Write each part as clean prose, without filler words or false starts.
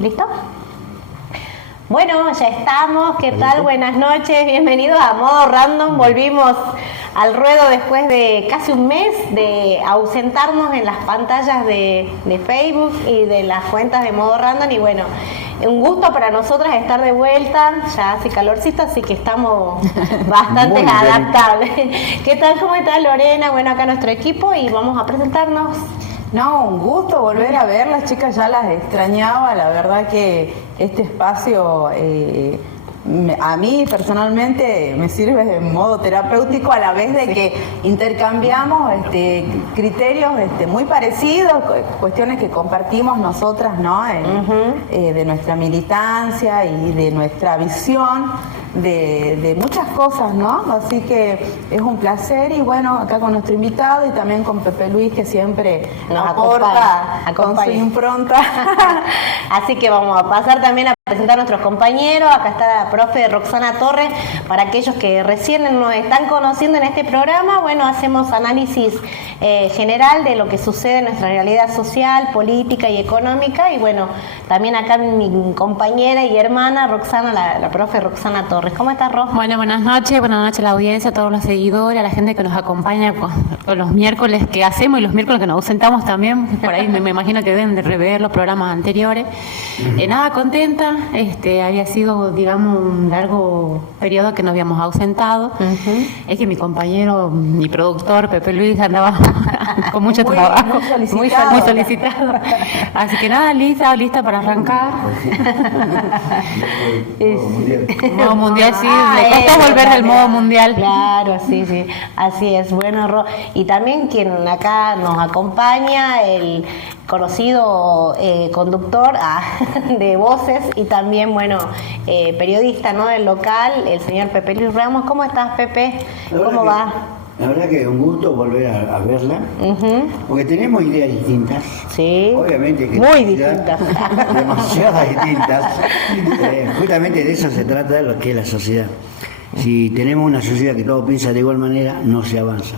¿Listo? Bueno, ya estamos. ¿Qué tal? Buenas noches. Bienvenidos a Modo Random. Volvimos al ruedo después de casi un mes de ausentarnos en las pantallas de Facebook y de las cuentas de Modo Random. Y bueno, un gusto para nosotras estar de vuelta. Ya hace calorcito, así que estamos bastante adaptables. ¿Qué tal? ¿Cómo está Lorena? Bueno, acá nuestro equipo y vamos a presentarnos. No, un gusto volver a verlas, chicas, ya las extrañaba, la verdad que este espacio a mí personalmente me sirve de modo terapéutico a la vez de que intercambiamos criterios muy parecidos, cuestiones que compartimos nosotras, ¿no? De nuestra militancia y de nuestra visión de muchas cosas, ¿no? Así que es un placer y bueno, acá con nuestro invitado y también con Pepe Luis que siempre nos aporta con su impronta. Así que vamos a pasar también a presentar a nuestros compañeros. Acá está la profe Roxana Torres. Para aquellos que recién nos están conociendo en este programa, bueno, hacemos análisis general de lo que sucede en nuestra realidad social, política y económica. Y bueno, también acá mi compañera y hermana Roxana, la profe Roxana Torres. ¿Cómo estás, Ros? Bueno, buenas noches a la audiencia, a todos los seguidores, a la gente que nos acompaña con los miércoles que hacemos y los miércoles que nos ausentamos también. Por ahí me imagino que deben de rever los programas anteriores. Nada, contenta. Había sido, digamos, un largo periodo que nos habíamos ausentado. Es que mi compañero, mi productor, Pepe Luis, andaba con mucho trabajo, muy solicitado. Así que nada, lista para arrancar. Modo mundial, sí, me costó volver del modo mundial. Claro, sí, así es. Bueno, y también quien acá nos acompaña, el conocido conductor de Voces y también, bueno, periodista, ¿no?, del local, el señor Pepe Luis Ramos. ¿Cómo estás, Pepe? ¿Cómo va? La verdad que es un gusto volver a verla, porque tenemos ideas distintas. Sí, obviamente que muy distintas. Demasiadas distintas. Justamente de eso se trata lo que es la sociedad. Si tenemos una sociedad que todos piensan de igual manera, no se avanza.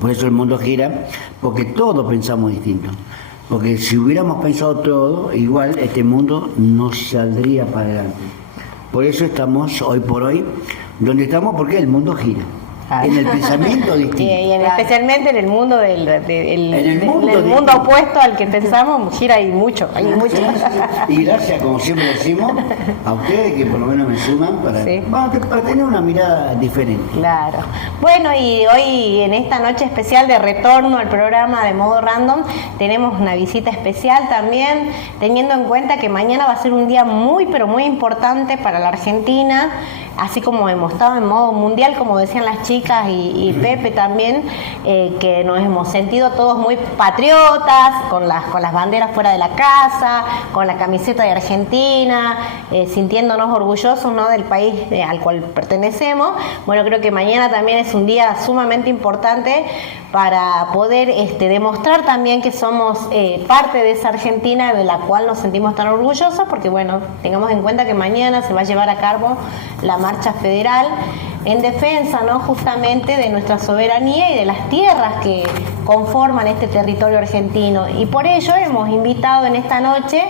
Por eso el mundo gira, porque todos pensamos distinto. Porque si hubiéramos pensado todo igual, este mundo no saldría para adelante. Por eso estamos hoy por hoy donde estamos, porque el mundo gira. En el pensamiento distinto. Y especialmente en el mundo del mundo opuesto al que pensamos, gira hay mucho. Y gracias, como siempre decimos, a ustedes que por lo menos me suman para tener una mirada diferente. Claro. Bueno, y hoy en esta noche especial de retorno al programa de Modo Random, tenemos una visita especial también, teniendo en cuenta que mañana va a ser un día muy, pero muy importante para la Argentina, así como hemos estado en modo mundial, como decían las chicas y Pepe también, que nos hemos sentido todos muy patriotas, con las banderas fuera de la casa, con la camiseta de Argentina, sintiéndonos orgullosos, ¿no?, del país al cual pertenecemos. Bueno, creo que mañana también es un día sumamente importante para poder demostrar también que somos parte de esa Argentina de la cual nos sentimos tan orgullosos, porque bueno, tengamos en cuenta que mañana se va a llevar a cabo la marcha federal en defensa, ¿no?, justamente de nuestra soberanía y de las tierras que conforman este territorio argentino. Y por ello hemos invitado en esta noche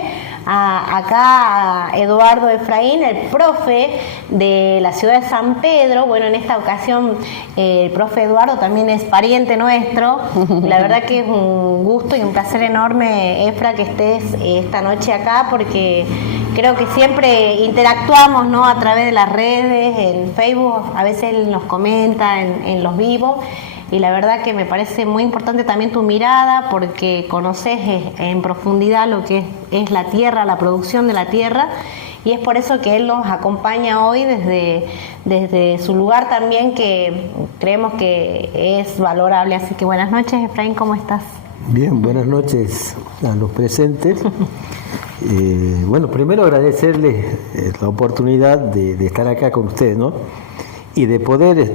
acá a Eduardo Efraín, el profe de la ciudad de San Pedro. Bueno, en esta ocasión el profe Eduardo también es pariente nuestro. La verdad que es un gusto y un placer enorme, Efra, que estés esta noche acá, porque creo que siempre interactuamos, ¿no?, a través de las redes, en Facebook, a veces él nos comenta en los vivos. Y la verdad que me parece muy importante también tu mirada, porque conoces en profundidad lo que es la tierra, la producción de la tierra, y es por eso que él nos acompaña hoy desde su lugar también, que creemos que es valorable. Así que buenas noches, Efraín, ¿cómo estás? Bien, buenas noches a los presentes. Bueno, primero agradecerles la oportunidad de estar acá con ustedes, ¿no?, y de poder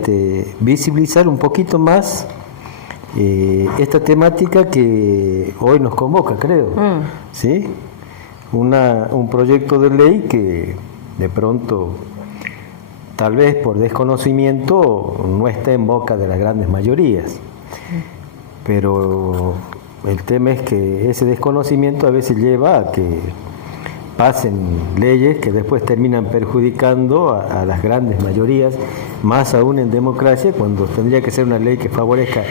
visibilizar un poquito más esta temática que hoy nos convoca, creo. ¿Sí? Un proyecto de ley que de pronto, tal vez por desconocimiento, no está en boca de las grandes mayorías. Pero el tema es que ese desconocimiento a veces lleva a que pasen leyes que después terminan perjudicando a las grandes mayorías, más aún en democracia, cuando tendría que ser una ley que favorezca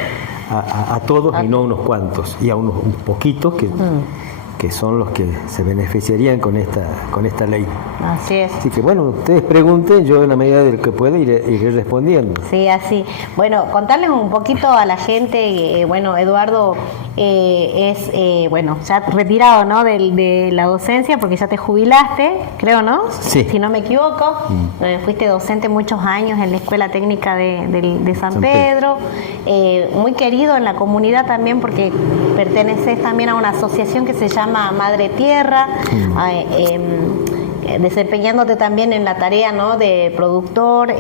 a todos y no a unos cuantos, y a unos poquitos que son los que se beneficiarían con esta ley. Así es. Así que bueno, ustedes pregunten, yo en la medida de lo que pueda iré respondiendo. Sí, así. Bueno, contarles un poquito a la gente, bueno, Eduardo es, bueno, ya retirado, ¿no? De la docencia, porque ya te jubilaste, creo, ¿no? Sí. Si no me equivoco. Fuiste docente muchos años en la Escuela Técnica de San Pedro. Muy querido en la comunidad también, porque perteneces también a una asociación que se llama Madre Tierra, desempeñándote también en la tarea, ¿no? De productor,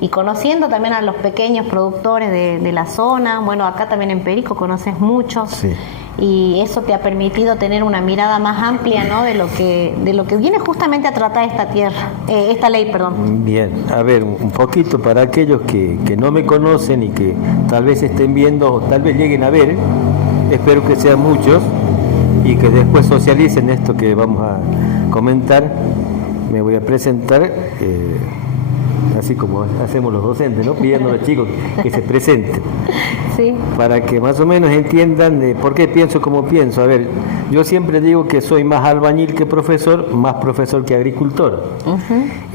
y conociendo también a los pequeños productores de la zona. Bueno, acá también en Perico conoces muchos. Sí. Y eso te ha permitido tener una mirada más amplia, ¿no? de lo que viene justamente a tratar esta ley, perdón. Bien, a ver, un poquito para aquellos que no me conocen y que tal vez estén viendo o tal vez lleguen a ver, espero que sean muchos y que después socialicen esto que vamos a comentar. Me voy a presentar, así como hacemos los docentes, ¿no? Pidiendo a los chicos que se presenten. Sí. Para que más o menos entiendan de por qué pienso como pienso. A ver, yo siempre digo que soy más albañil que profesor, más profesor que agricultor.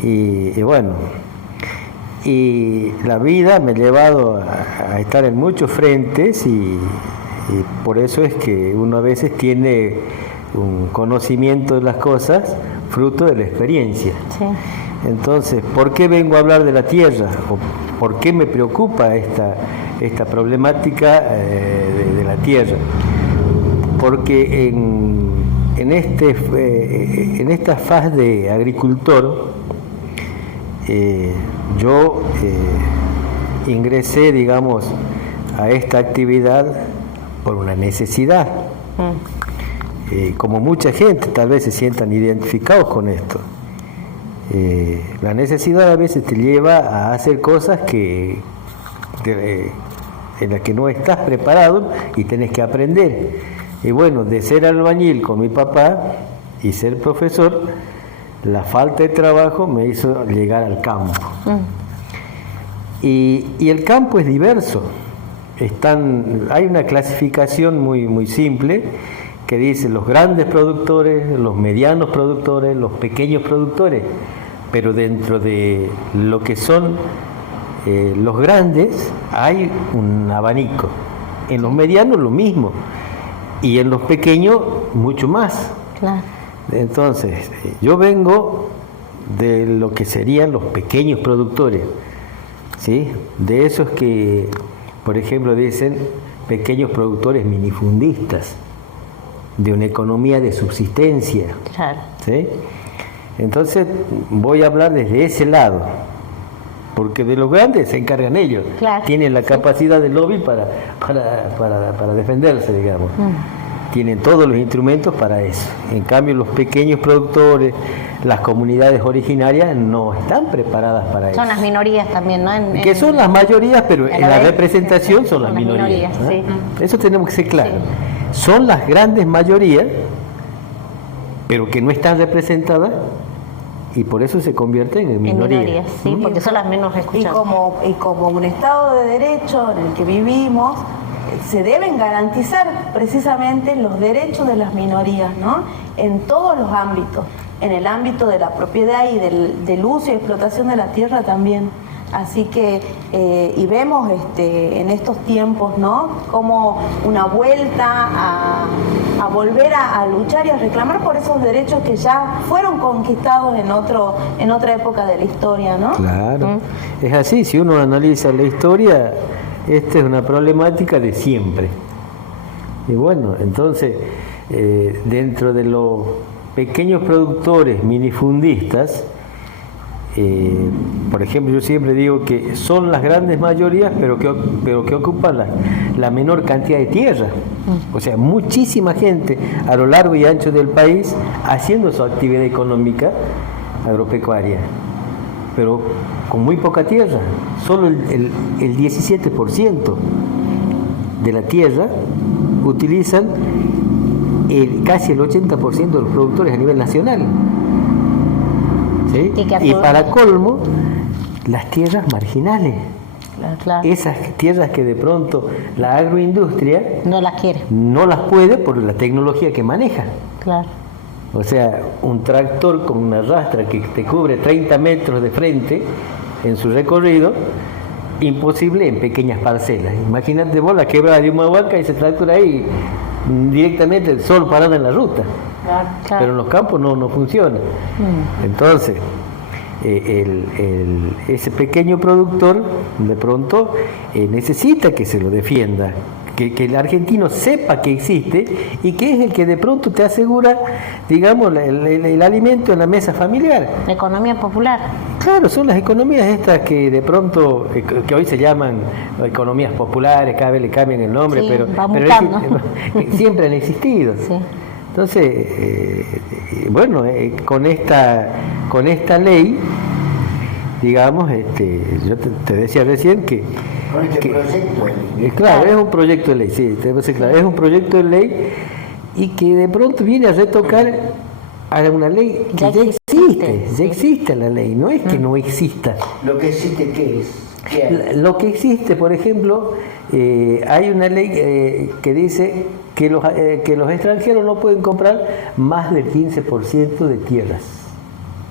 Y bueno, y la vida me ha llevado a estar en muchos frentes y por eso es que uno a veces tiene un conocimiento de las cosas fruto de la experiencia. Sí. Entonces, ¿por qué vengo a hablar de la tierra? ¿O por qué me preocupa esta problemática de la tierra? Porque en esta faz de agricultor, yo ingresé, digamos, a esta actividad por una necesidad. Como mucha gente tal vez se sientan identificados con esto. La necesidad a veces te lleva a hacer cosas en las que no estás preparado y tenés que aprender. Y bueno, de ser albañil con mi papá y ser profesor, la falta de trabajo me hizo llegar al campo. Y el campo es diverso. Hay una clasificación muy simple que dice los grandes productores, los medianos productores, los pequeños productores, pero dentro de lo que son los grandes hay un abanico. En los medianos lo mismo y en los pequeños mucho más. Claro. Entonces, yo vengo de lo que serían los pequeños productores, ¿sí? De esos que, por ejemplo, dicen pequeños productores minifundistas, de una economía de subsistencia. Claro. ¿Sí? Entonces voy a hablar desde ese lado, porque de los grandes se encargan ellos, Claro. Tienen la capacidad de lobby para defenderse, digamos. Tienen todos los instrumentos para eso. En cambio, los pequeños productores, las comunidades originarias no están preparadas para eso. Son las minorías también, ¿no? Que son las mayorías, pero en la representación son las minorías. ¿No? Sí. Eso tenemos que ser claros. Son las grandes mayorías, pero que no están representadas y por eso se convierten en minorías. En minorías, sí, porque son las menos escuchadas. Y como un Estado de Derecho en el que vivimos, se deben garantizar precisamente los derechos de las minorías, ¿no? En todos los ámbitos, en el ámbito de la propiedad y del uso y explotación de la tierra también. Así que, y vemos en estos tiempos, ¿no? Como una vuelta a volver a luchar y a reclamar por esos derechos que ya fueron conquistados en otra época de la historia, ¿no? Claro, es así. Si uno analiza la historia, esta es una problemática de siempre. Y bueno, entonces, dentro de los pequeños productores minifundistas, por ejemplo, yo siempre digo que son las grandes mayorías, pero que ocupan la menor cantidad de tierra. O sea, muchísima gente a lo largo y ancho del país haciendo su actividad económica agropecuaria, pero con muy poca tierra. Solo el 17% de la tierra utilizan casi el 80% de los productores a nivel nacional. ¿Sí? Y para colmo, las tierras marginales. Claro. Esas tierras que de pronto la agroindustria no las quiere. No las puede por la tecnología que maneja. Claro. O sea, un tractor con una rastra que te cubre 30 metros de frente en su recorrido, imposible en pequeñas parcelas. Imagínate vos la quebrada de Humahuaca y ese tractor ahí, directamente el sol parado en la ruta. Claro. Pero en los campos no funciona. Entonces, ese pequeño productor de pronto necesita que se lo defienda, que el argentino sepa que existe y que es el que de pronto te asegura, digamos, el alimento en la mesa familiar. La economía popular. Claro, son las economías estas que de pronto, que hoy se llaman economías populares, cada vez le cambian el nombre, Sí, pero siempre han existido. Sí. Entonces, bueno, con esta ley, digamos, yo te decía recién que... Con este proyecto. Claro, es un proyecto de ley, sí, claro, es un proyecto de ley y que de pronto viene a retocar a una ley que ya existe la ley, no es que no exista. Lo que existe, ¿qué es? Lo que existe, por ejemplo, hay una ley que dice que los extranjeros no pueden comprar más del 15% de tierras.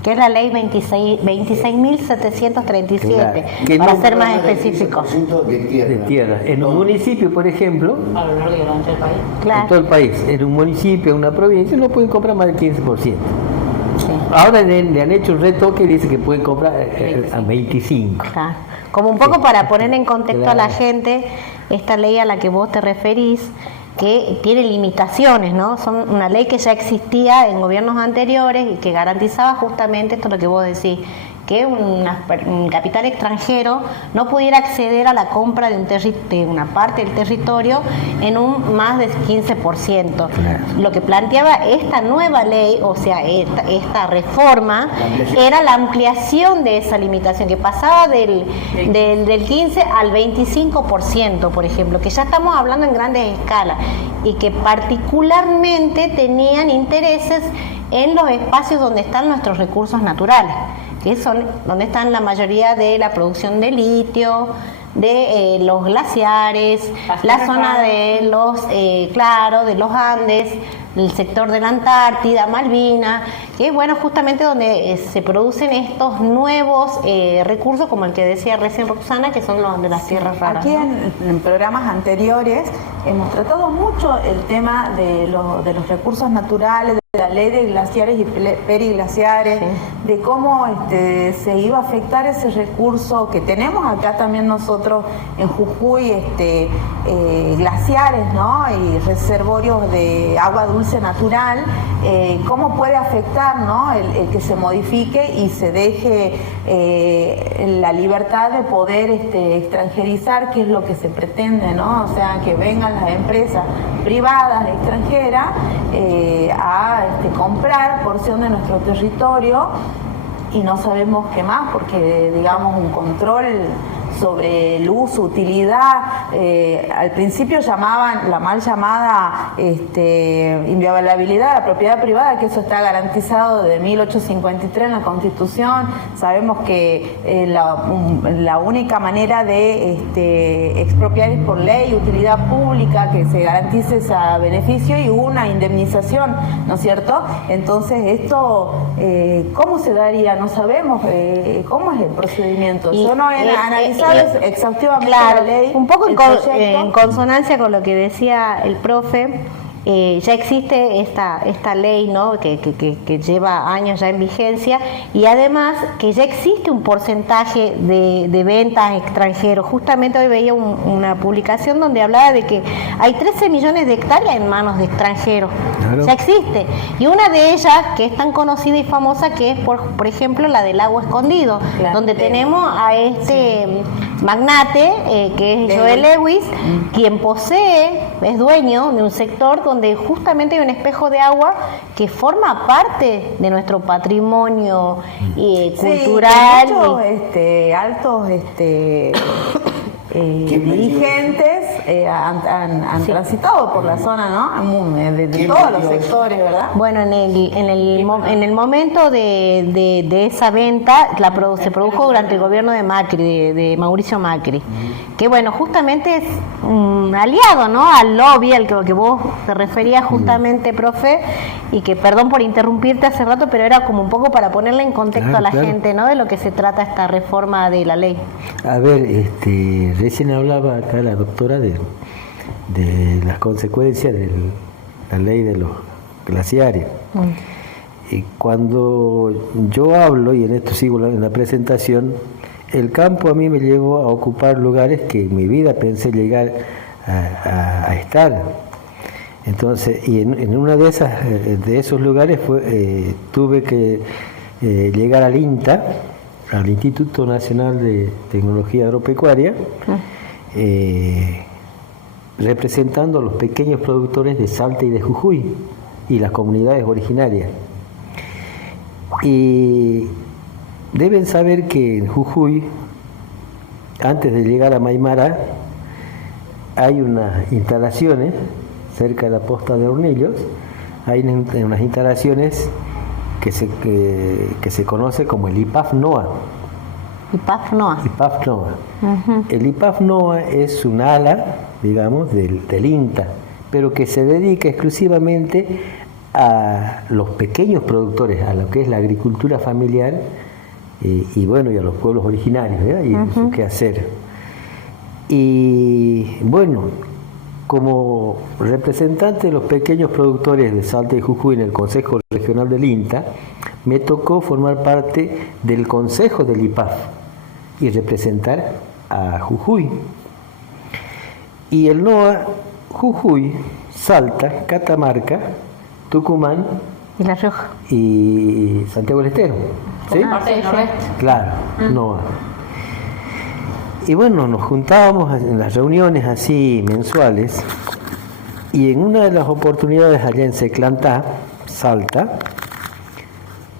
Que es la ley 26.737, Claro, para ser más específico. De tierra. En un municipio, por ejemplo, A lo largo y ancho del país. Claro. en todo el país, en un municipio, en una provincia, no pueden comprar más del 15%. Sí. Ahora le han hecho un retoque y dice que pueden comprar a 25%. Claro. Como un poco para poner en contexto a la Claro. gente, esta ley a la que vos te referís, que tiene limitaciones, ¿no? Son una ley que ya existía en gobiernos anteriores y que garantizaba justamente esto lo que vos decís, que un capital extranjero no pudiera acceder a la compra de una parte del territorio en un más del 15%. Claro. Lo que planteaba esta nueva ley, o sea, esta reforma, era la ampliación de esa limitación, que pasaba del 15 al 25%, por ejemplo, que ya estamos hablando en grandes escalas, y que particularmente tenían intereses en los espacios donde están nuestros recursos naturales, que son donde están la mayoría de la producción de litio, de los glaciares, la zona de los, de los Andes, el sector de la Antártida, Malvinas, que es bueno justamente donde se producen estos nuevos recursos, como el que decía recién Roxana, que son los de las tierras raras. Aquí ¿no? en programas anteriores hemos tratado mucho el tema de los recursos naturales, de la ley de glaciares y periglaciares, Sí. de cómo se iba a afectar ese recurso que tenemos acá también nosotros en Jujuy, glaciares, ¿no? Y reservorios de agua dulce natural, cómo puede afectar, ¿no? el que se modifique y se deje la libertad de poder extranjerizar, que es lo que se pretende, ¿no? O sea, que vengan las empresas privadas extranjeras a comprar porción de nuestro territorio y no sabemos qué más, porque digamos un control sobre el uso, utilidad, al principio llamaban la mal llamada inviolabilidad de la propiedad privada, que eso está garantizado de 1853 en la Constitución. Sabemos que la única manera de expropiar es por ley, utilidad pública, que se garantice ese beneficio y una indemnización, ¿no es cierto? Entonces esto, ¿cómo se daría? No sabemos cómo es el procedimiento. Yo no he analizado exhaustivamente claro, la ley, un poco en en consonancia con lo que decía el profe. Ya existe esta ley, ¿no? que lleva años ya en vigencia, y además que ya existe un porcentaje de ventas extranjeros. Justamente hoy veía una publicación donde hablaba de que hay 13 millones de hectáreas en manos de extranjeros. Claro. Ya existe. Y una de ellas, que es tan conocida y famosa, que es, por ejemplo, la del Lago Escondido, Claro. donde tenemos a magnate, que es Joel Lewis, quien es dueño de un sector donde justamente hay un espejo de agua que forma parte de nuestro patrimonio cultural. Sí, muchos altos dirigentes han transitado por la zona, ¿no? De todos los sectores, ¿verdad? Bueno, en el momento de esa venta se produjo durante el gobierno de Macri, de Mauricio Macri, que bueno, justamente es un aliado, ¿no? Al lobby al que vos te referías justamente, profe, y que perdón por interrumpirte hace rato, pero era como un poco para ponerle en contexto a la gente, ¿no? De lo que se trata esta reforma de la ley. A ver, recién hablaba acá la doctora de las consecuencias de la ley de los glaciares. Y cuando yo hablo, y en esto sigo en la presentación, el campo a mí me llevó a ocupar lugares que en mi vida pensé llegar a estar. Entonces, y en una de esos lugares tuve que llegar al INTA, al Instituto Nacional de Tecnología Agropecuaria, representando a los pequeños productores de Salta y de Jujuy y las comunidades originarias. Y deben saber que en Jujuy, antes de llegar a Maimara, hay unas instalaciones cerca de la posta de Hornillos, hay unas instalaciones que se conoce como el IPAF-NOA. IPAF-NOA. IPAF-NOA. El IPAF-NOA es un ala, digamos, del INTA, pero que se dedica exclusivamente a los pequeños productores, a lo que es la agricultura familiar y bueno, y a los pueblos originarios, ¿verdad? Y su quehacer. Y bueno, como representante de los pequeños productores de Salta y Jujuy en el Consejo Regional del INTA, me tocó formar parte del Consejo del IPAF y representar a Jujuy. Y el NOA Jujuy, Salta, Catamarca, Tucumán y La Rioja y Santiago del Estero. ¿Sí? Parte del noroeste. Claro, NOA. Y bueno, nos juntábamos en las reuniones así mensuales, y en una de las oportunidades allá en Seclantá, Salta,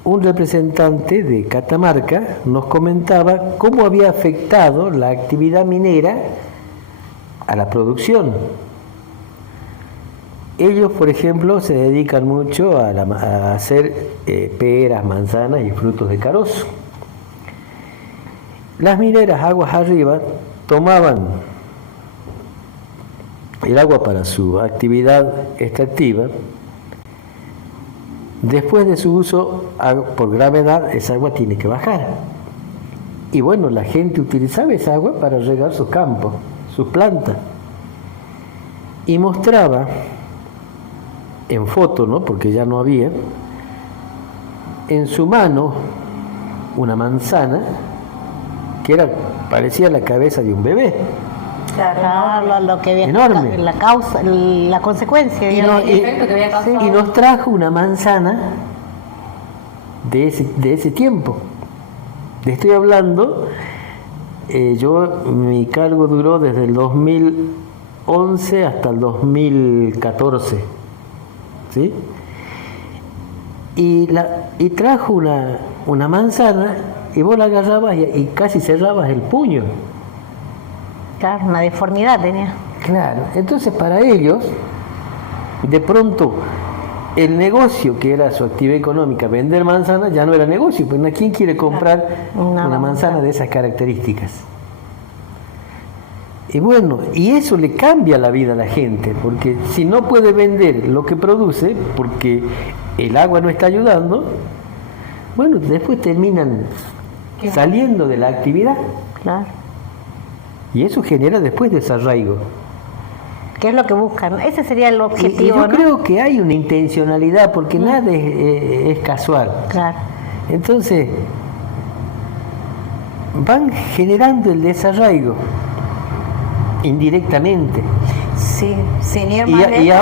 un representante de Catamarca nos comentaba cómo había afectado la actividad minera a la producción. Ellos, por ejemplo, se dedican mucho a hacer peras, manzanas y frutos de carozo. Las mineras aguas arriba tomaban el agua para su actividad extractiva. Después de su uso por gravedad, esa agua tiene que bajar. Y bueno, la gente utilizaba esa agua para regar sus campos, sus plantas. Y mostraba en foto, ¿no? Porque ya no había, en su mano una manzana que parecía la cabeza de un bebé. Claro, lo que había, enorme. La causa, la consecuencia. Y nos trajo una manzana de ese tiempo. Le estoy hablando, mi cargo duró desde el 2011 hasta el 2014, ¿sí? Y trajo una manzana y vos la agarrabas y casi cerrabas el puño. Claro, una deformidad tenía. Claro, entonces para ellos, de pronto, el negocio que era su actividad económica, vender manzanas, ya no era negocio, pues ¿quién quiere comprar una manzana de esas características? Y bueno, y eso le cambia la vida a la gente, porque si no puede vender lo que produce, porque el agua no está ayudando, bueno, después terminan saliendo de la actividad. Claro. Y eso genera después desarraigo. ¿Qué es lo que buscan? Ese sería el objetivo, y yo ¿no? creo que hay una intencionalidad, porque nada es casual. Claro. Entonces, van generando el desarraigo indirectamente. Sí, sin ir más Y lejos.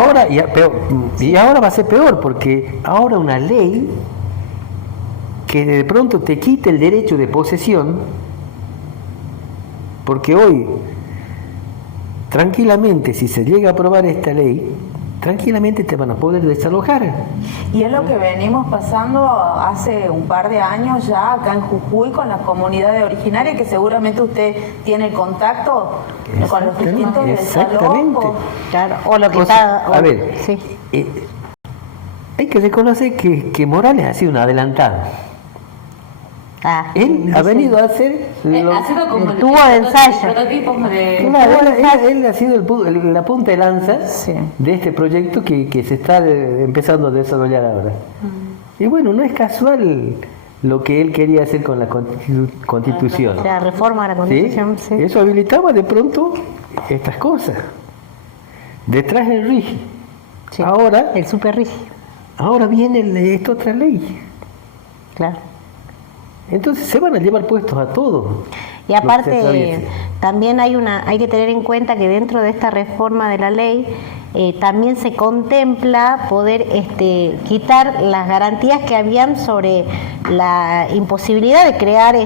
ahora va a ser peor, porque ahora una ley que de pronto te quite el derecho de posesión, porque hoy, tranquilamente, si se llega a aprobar esta ley, tranquilamente te van a poder desalojar. Y es lo que venimos pasando hace un par de años ya acá en Jujuy con las comunidades originarias, que seguramente usted tiene el contacto con los distintos Exactamente. desalojos. Claro, o lo que O sea, está... a ver, sí. hay que reconocer que Morales ha sido un adelantado. Él ha venido a hacer Ha sido como el tubo de ensayo. prototipos de... Claro, él ha sido la punta de lanza Sí. de este proyecto que se está empezando a desarrollar ahora. Y bueno, no es casual lo que él quería hacer con la Constitución. La reforma de la Constitución, sí. Eso habilitaba de pronto estas cosas. Detrás del RIGI. Sí. Ahora El super rígido, viene esta otra ley. claro. Entonces se van a llevar puestos a todos. Y los que se aparte, atraviesen. también hay que tener en cuenta que dentro de esta reforma de la ley también se contempla poder quitar las garantías que habían sobre la imposibilidad de crear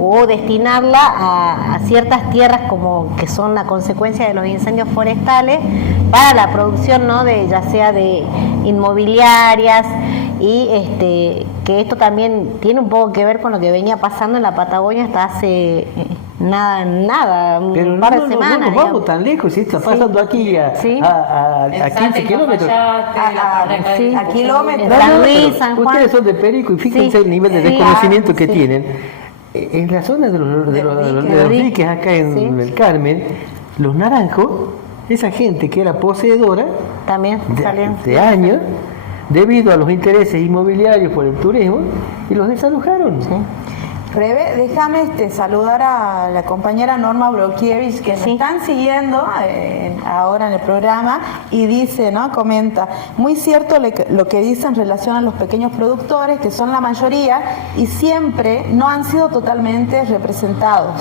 o destinarla a ciertas tierras como que son la consecuencia de los incendios forestales para la producción, ¿no?, de ya sea de inmobiliarias, y que esto también tiene un poco que ver con lo que venía pasando en la Patagonia hasta hace nada, Pero un par de no semanas. nos vamos digamos. tan lejos, si está pasando aquí a 15 kilómetros. A kilómetros. En San Luis, San Juan. Ustedes son de Perico y fíjense Sí. el nivel de Sí. desconocimiento que Sí. tienen. En la zona de los diques acá en Sí. el Carmen, los naranjos, esa gente que era poseedora También salieron. de años, debido a los intereses inmobiliarios por el turismo, y los desalojaron. Rebe, déjame saludar a la compañera Norma Brokiewicz, que nos Sí. están siguiendo ahora en el programa, y dice, ¿no?, comenta, muy cierto lo que dice en relación a los pequeños productores, que son la mayoría y siempre no han sido totalmente representados,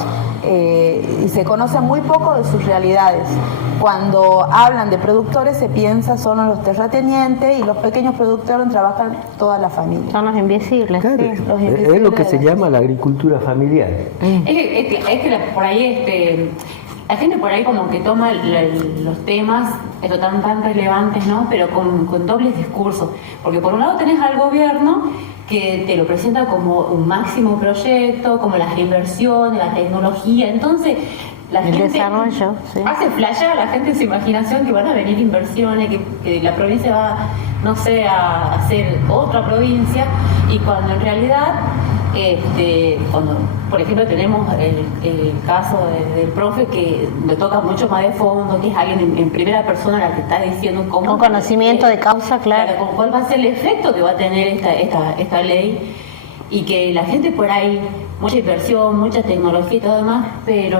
y se conoce muy poco de sus realidades. Cuando hablan de productores se piensa solo en los terratenientes, y los pequeños productores trabajan toda la familia. Son los invisibles. Claro, Sí. los es lo que invisibles se de la- llama la agricultura familiar. Es que por ahí la gente por ahí como que toma los temas tan relevantes, ¿no? Pero con dobles discursos. Porque por un lado tenés al gobierno que te lo presenta como un máximo proyecto, como las inversiones, la tecnología. Entonces, la El gente desarrollo, sí. hace flashear a la gente en su imaginación que van a venir inversiones, que la provincia va, no sé, a hacer otra provincia, y cuando en realidad, cuando, por ejemplo, tenemos el caso del profe que le toca mucho más de fondo, que es alguien en primera persona la que está diciendo cómo... Con conocimiento de causa, claro. cuál va a ser el efecto que va a tener esta ley, y que la gente por ahí, mucha inversión, mucha tecnología y todo demás, pero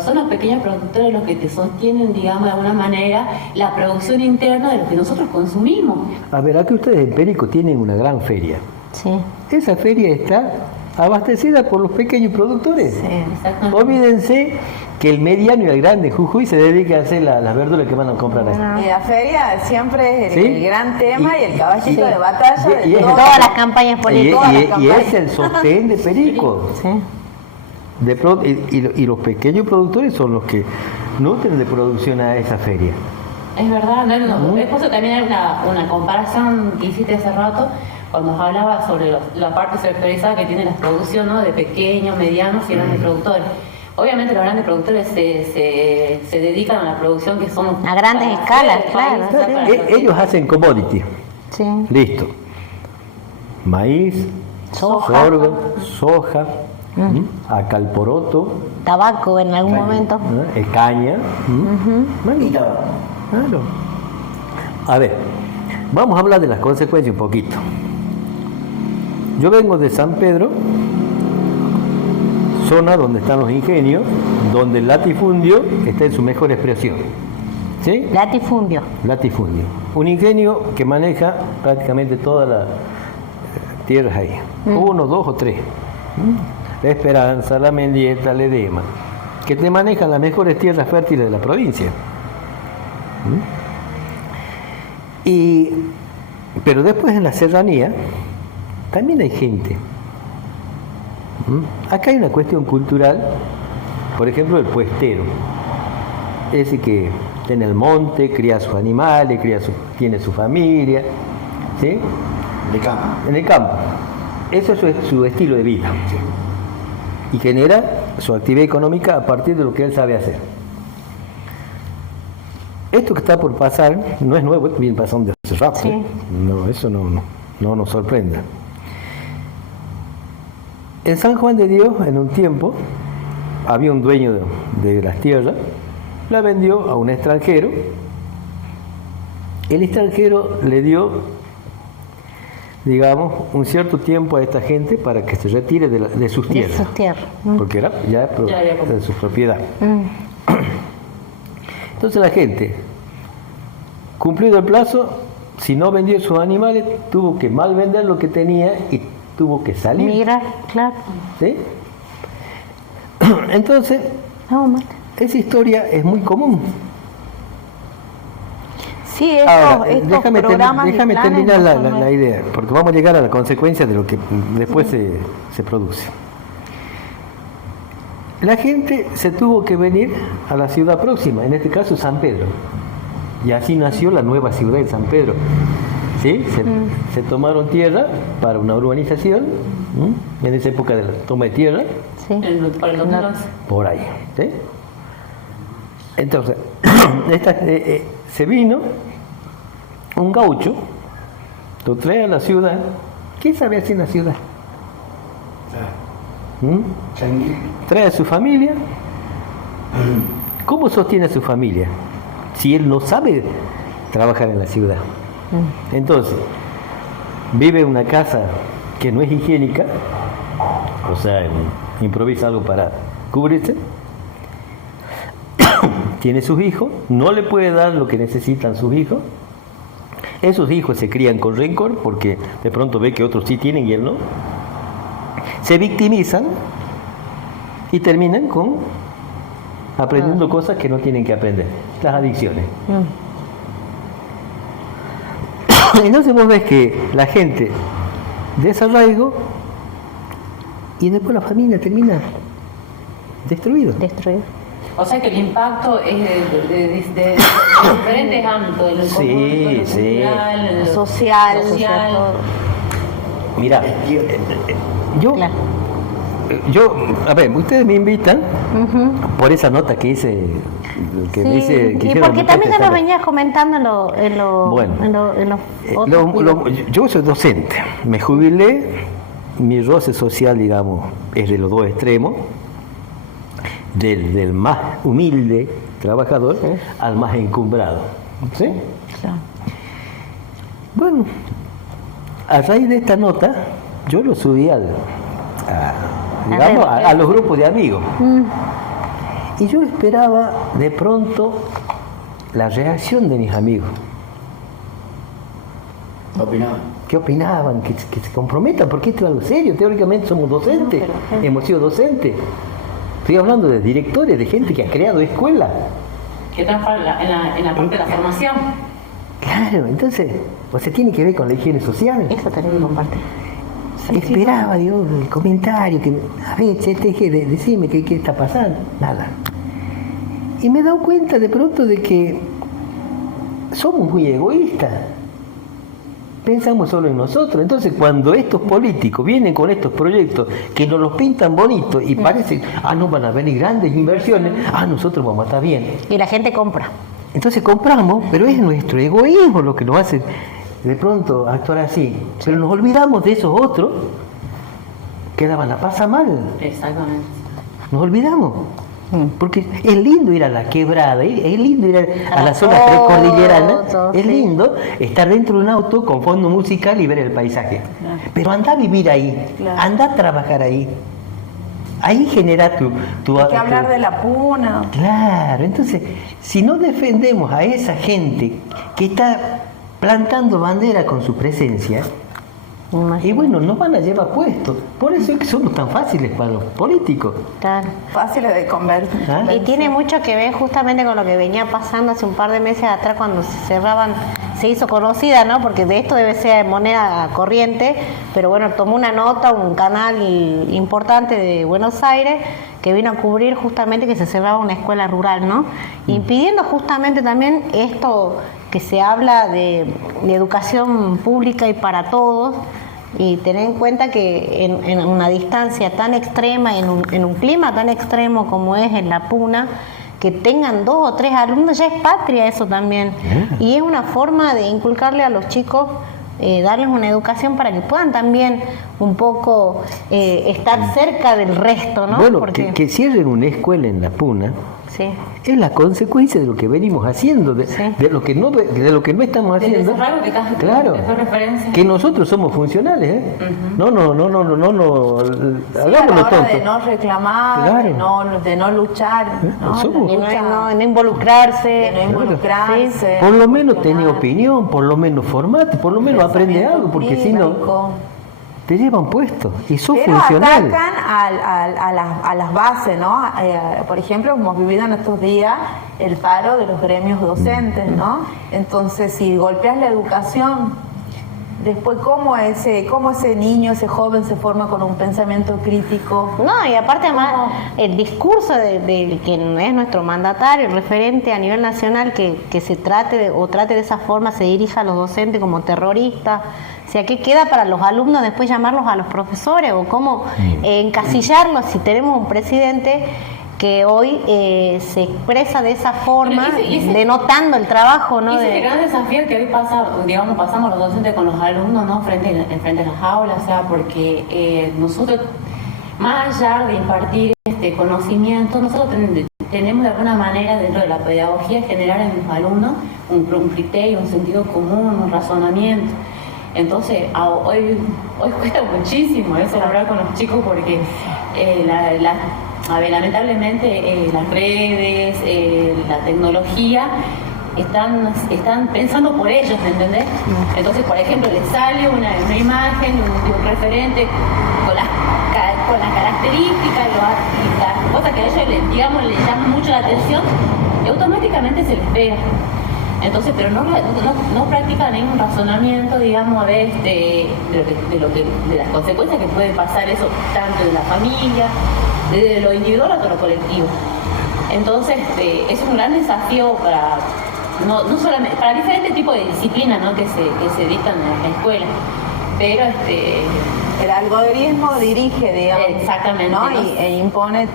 son los pequeños productores los que te sostienen, digamos, de alguna manera, la producción interna de lo que nosotros consumimos. A ver, aquí ustedes en Perico tienen una gran feria. Sí. Esa feria está abastecida por los pequeños productores. Exactamente. Olvídense que el mediano y el grande Jujuy se dedica a hacer las verduras que van a comprar ahí. Y la feria siempre es ¿Sí? el gran tema y el caballito y- de batalla y- de y- Todas las campañas Y, políticas. y es el sostén de Perico. Sí. Y los pequeños productores son los que nutren de producción a esa feria. Es verdad, no. Después también hay una comparación que hiciste hace rato cuando nos hablaba sobre la parte sectorizada que tiene la producción, ¿no?, de pequeños, medianos y grandes productores. Obviamente los grandes productores se dedican a la producción que son... A grandes para escalas, hacer el claro. país, para Ellos hacen commodity. Sí. Listo. Maíz, Soja. sorgo, soja, acalporoto, Tabaco en algún momento. caña. Bueno, Y tabaco. claro. A ver, vamos a hablar de las consecuencias un poquito. Yo vengo de San Pedro, zona donde están los ingenios, donde el latifundio está en su mejor expresión. ¿Sí? Latifundio. Latifundio. Un ingenio que maneja prácticamente todas las tierras ahí. Uno, dos o tres. La Esperanza, la Mendieta, la Edema, que te manejan las mejores tierras fértiles de la provincia. Pero después en la serranía también hay gente. Acá hay una cuestión cultural, por ejemplo, el puestero. Ese que está en el monte, cría sus animales, tiene su familia, ¿sí? De campo. En el campo. Eso es su estilo de vida. Y genera su actividad económica a partir de lo que él sabe hacer. Esto que está por pasar no es nuevo, esto viene pasando desde hace rato. Sí. No, eso no nos sorprende. En San Juan de Dios, en un tiempo, había un dueño de las tierras, la vendió a un extranjero. El extranjero le dio, digamos, un cierto tiempo a esta gente para que se retire de sus tierras. De sus tierras. Porque era ya de su propiedad. Entonces la gente, cumplido el plazo, si no vendió sus animales, tuvo que mal vender lo que tenía y tuvo que salir. Mira, claro. ¿Sí? Entonces, esa historia es muy común. Sí, Ahora, estos déjame programas y terminar planes no son la idea, porque vamos a llegar a la consecuencia de lo que después se produce. La gente se tuvo que venir a la ciudad próxima, en este caso San Pedro. Y así nació la nueva ciudad de San Pedro. ¿Sí? Se tomaron tierra para una urbanización, en esa época de la toma de tierra, Sí. Para el 2011. por ahí. ¿Sí? Entonces, se vino un gaucho, lo trae a la ciudad. ¿Qué sabe hacer en la ciudad? Trae a su familia. ¿Cómo sostiene a su familia si él no sabe trabajar en la ciudad? Entonces, vive en una casa que no es higiénica, o sea, improvisa algo para cubrirse. Tiene sus hijos, no le puede dar lo que necesitan sus hijos. Esos hijos se crían con rencor porque de pronto ve que otros sí tienen y él no. Se victimizan y terminan aprendiendo cosas que no tienen que aprender, las adicciones. Entonces vos ves que la gente desarraigo y después la familia termina destruida. Destruido. O sea que el impacto es de diferentes ámbitos, de lo económico, Sí, lo sí. cultural, lo Social, todo. Mira, yo, a ver, ustedes me invitan por esa nota que hice, que me dice que y hicieron porque los también ya muchachos. nos venías comentando en los otros Yo soy docente, me jubilé, mi roce social, digamos, es de los dos extremos, del más humilde trabajador al más encumbrado. ¿Sí? Claro. Bueno, a raíz de esta nota, yo lo subí a los grupos de amigos. Y yo esperaba de pronto la reacción de mis amigos. ¿Qué opinaban? Que se comprometan, porque esto es algo serio. Teóricamente somos docentes, hemos sido docentes. Estoy hablando de directores, de gente que ha creado escuelas. que está en la parte de la formación. Claro, entonces, o sea, tiene que ver con la higiene social. Eso tenés que compartir. Esperaba, digo, el comentario, que a ver, decime qué está pasando. Nada. Y me he dado cuenta de pronto de que somos muy egoístas. Pensamos solo en nosotros. Entonces, cuando estos políticos vienen con estos proyectos que nos los pintan bonitos y parece, no van a venir grandes inversiones, nosotros vamos a estar bien. Y la gente compra. Entonces compramos, pero es nuestro egoísmo lo que nos hace de pronto actuar así. Pero nos olvidamos de esos otros que la van a pasar mal. Exactamente. Nos olvidamos. Porque es lindo ir a la quebrada, es lindo ir a la zona precordillerana, es lindo estar dentro de un auto con fondo musical y ver el paisaje. Claro. Pero anda a vivir ahí, anda a trabajar ahí. Ahí genera tu... Hay que hablar de la puna. Claro, entonces, si no defendemos a esa gente que está plantando bandera con su presencia, y bueno, nos van a llevar puestos. Por eso es que somos tan fáciles para los políticos. Claro. Fáciles de convertir. Y tiene mucho que ver justamente con lo que venía pasando hace un par de meses atrás cuando se hizo conocida, ¿no? Porque de esto debe ser moneda corriente, pero bueno, tomó una nota un canal importante de Buenos Aires que que vino a cubrir justamente que se cerraba una escuela rural, ¿no? Impidiendo justamente también esto que se habla de educación pública y para todos, y tener en cuenta que en una distancia tan extrema, en un clima tan extremo como es en la Puna, que tengan 2 o 3 alumnos, ya es patria eso también. Y es una forma de inculcarle a los chicos, darles una educación para que puedan también un poco estar cerca del resto, ¿no? Bueno, porque que cierren una escuela en la Puna sí, es la consecuencia de lo que venimos haciendo, de lo que no estamos haciendo. Claro, que nosotros somos funcionales, ¿eh? No, hagámoslo tonto. De no reclamar, Claro. de no luchar, ¿no? Somos- no involucrarse. De no involucrarse. Por lo menos tenés opinión, por lo menos formate, por lo menos aprende algo, porque si no, te llevan puesto y sos Pero funcional. atacan a las bases, ¿no? Por ejemplo, hemos vivido en estos días el paro de los gremios docentes, ¿no? Entonces, si golpeas la educación, después cómo ese niño, ese joven se forma con un pensamiento crítico. No, y aparte además el discurso de quien es nuestro mandatario, el referente a nivel nacional, que se trate de esa forma, se dirija a los docentes como terroristas. O sea, ¿qué queda para los alumnos después llamarlos a los profesores? ¿O cómo encasillarlos si tenemos un presidente que hoy se expresa de esa forma, denotando el trabajo, ¿no? Y ese gran desafío que hoy pasamos los docentes con los alumnos, ¿no? frente a las aulas, o sea, porque nosotros, más allá de impartir este conocimiento, nosotros tenemos de alguna manera dentro de la pedagogía generar en los alumnos un criterio, un sentido común, un razonamiento. Entonces, hoy cuesta muchísimo eso, hablar con los chicos, porque lamentablemente las redes, la tecnología están pensando por ellos, ¿me entendés? Entonces, por ejemplo, les sale una imagen de un referente con las características y las cosas que a ellos les llaman mucho la atención, y automáticamente se les pega. Entonces, pero no practican ningún razonamiento, digamos, de las consecuencias que puede pasar eso, tanto en la familia, desde lo individual hasta lo colectivo. Entonces, es un gran desafío no solamente para diferentes tipos de disciplinas, ¿no? que se dictan en las escuelas, pero el algoritmo dirige, digamos, exactamente, ¿no? ¿no? E impone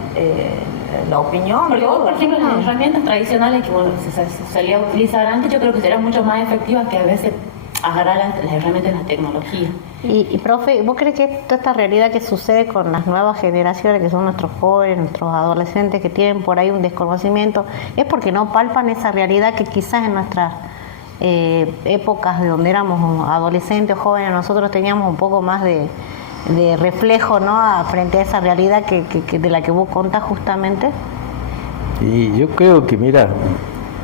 la opinión. Porque vos, por ejemplo, las herramientas tradicionales que se solía utilizar antes, yo creo que serán mucho más efectivas que a veces agarrar las herramientas de la tecnología. Y profe, ¿vos crees que toda esta realidad que sucede con las nuevas generaciones, que son nuestros jóvenes, nuestros adolescentes, que tienen por ahí un desconocimiento, es porque no palpan esa realidad que quizás en nuestras épocas de donde éramos adolescentes o jóvenes nosotros teníamos un poco más de reflejo, ¿no? Frente a esa realidad que de la que vos contás justamente? Y yo creo que, mira,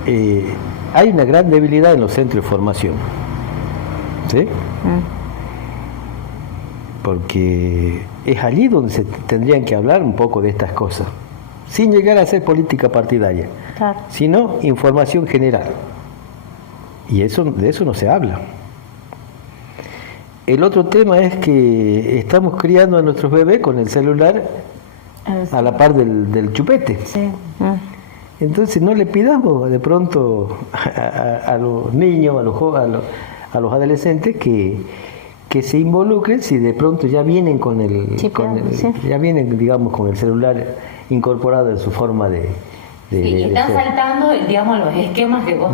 hay una gran debilidad en los centros de formación, ¿sí? Porque es allí donde se tendrían que hablar un poco de estas cosas, sin llegar a hacer política partidaria, Claro. sino información general. Y de eso no se habla. El otro tema es que estamos criando a nuestros bebés con el celular a la par del chupete. Sí. Entonces no le pidamos de pronto a los niños, a los adolescentes que se involucren si de pronto ya vienen ya vienen, digamos, con el celular incorporado en su forma de están ser. saltando, digamos, los esquemas que vos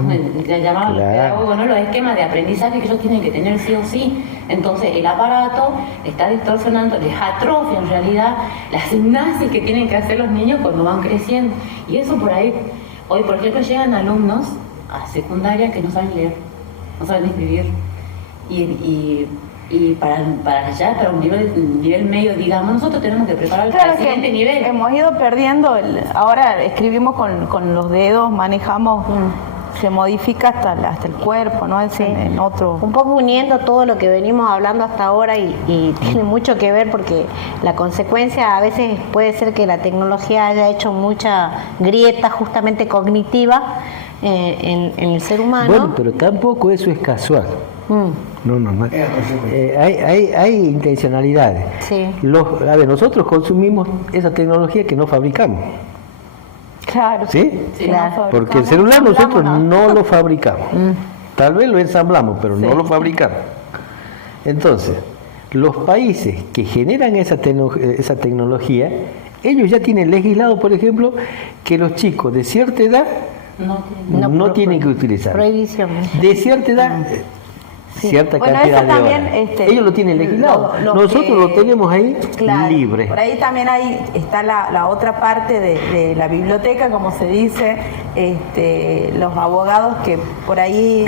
llamabas los pedagogos, ¿no? Los esquemas de aprendizaje que ellos tienen que tener sí o sí. Entonces el aparato está distorsionando, les atrofia en realidad las gimnasias que tienen que hacer los niños cuando van creciendo. Y eso por ahí, hoy por ejemplo llegan alumnos a secundaria que no saben leer, no saben escribir. Y para un nivel medio, digamos, nosotros tenemos que preparar para el siguiente nivel. Hemos ido perdiendo, ahora escribimos con los dedos, manejamos, se modifica hasta el cuerpo, ¿no? En otro. Un poco uniendo todo lo que venimos hablando hasta ahora y tiene mucho que ver porque la consecuencia a veces puede ser que la tecnología haya hecho mucha grieta justamente cognitiva en el ser humano. Bueno, pero tampoco eso es casual. No. Hay intencionalidades. Sí. A ver, nosotros consumimos esa tecnología que no fabricamos. Claro. ¿Sí? Claro. Porque el celular nosotros no lo fabricamos. Tal vez lo ensamblamos, pero no lo fabricamos. Entonces, los países que generan esa tecnología, ellos ya tienen legislado, por ejemplo, que los chicos de cierta edad no tienen que utilizar. Prohibición. De cierta edad, cierta cantidad de también, horas. Ellos lo tienen legislado. Nosotros lo tenemos ahí libre. Por ahí también está la otra parte de la biblioteca, como se dice, los abogados que por ahí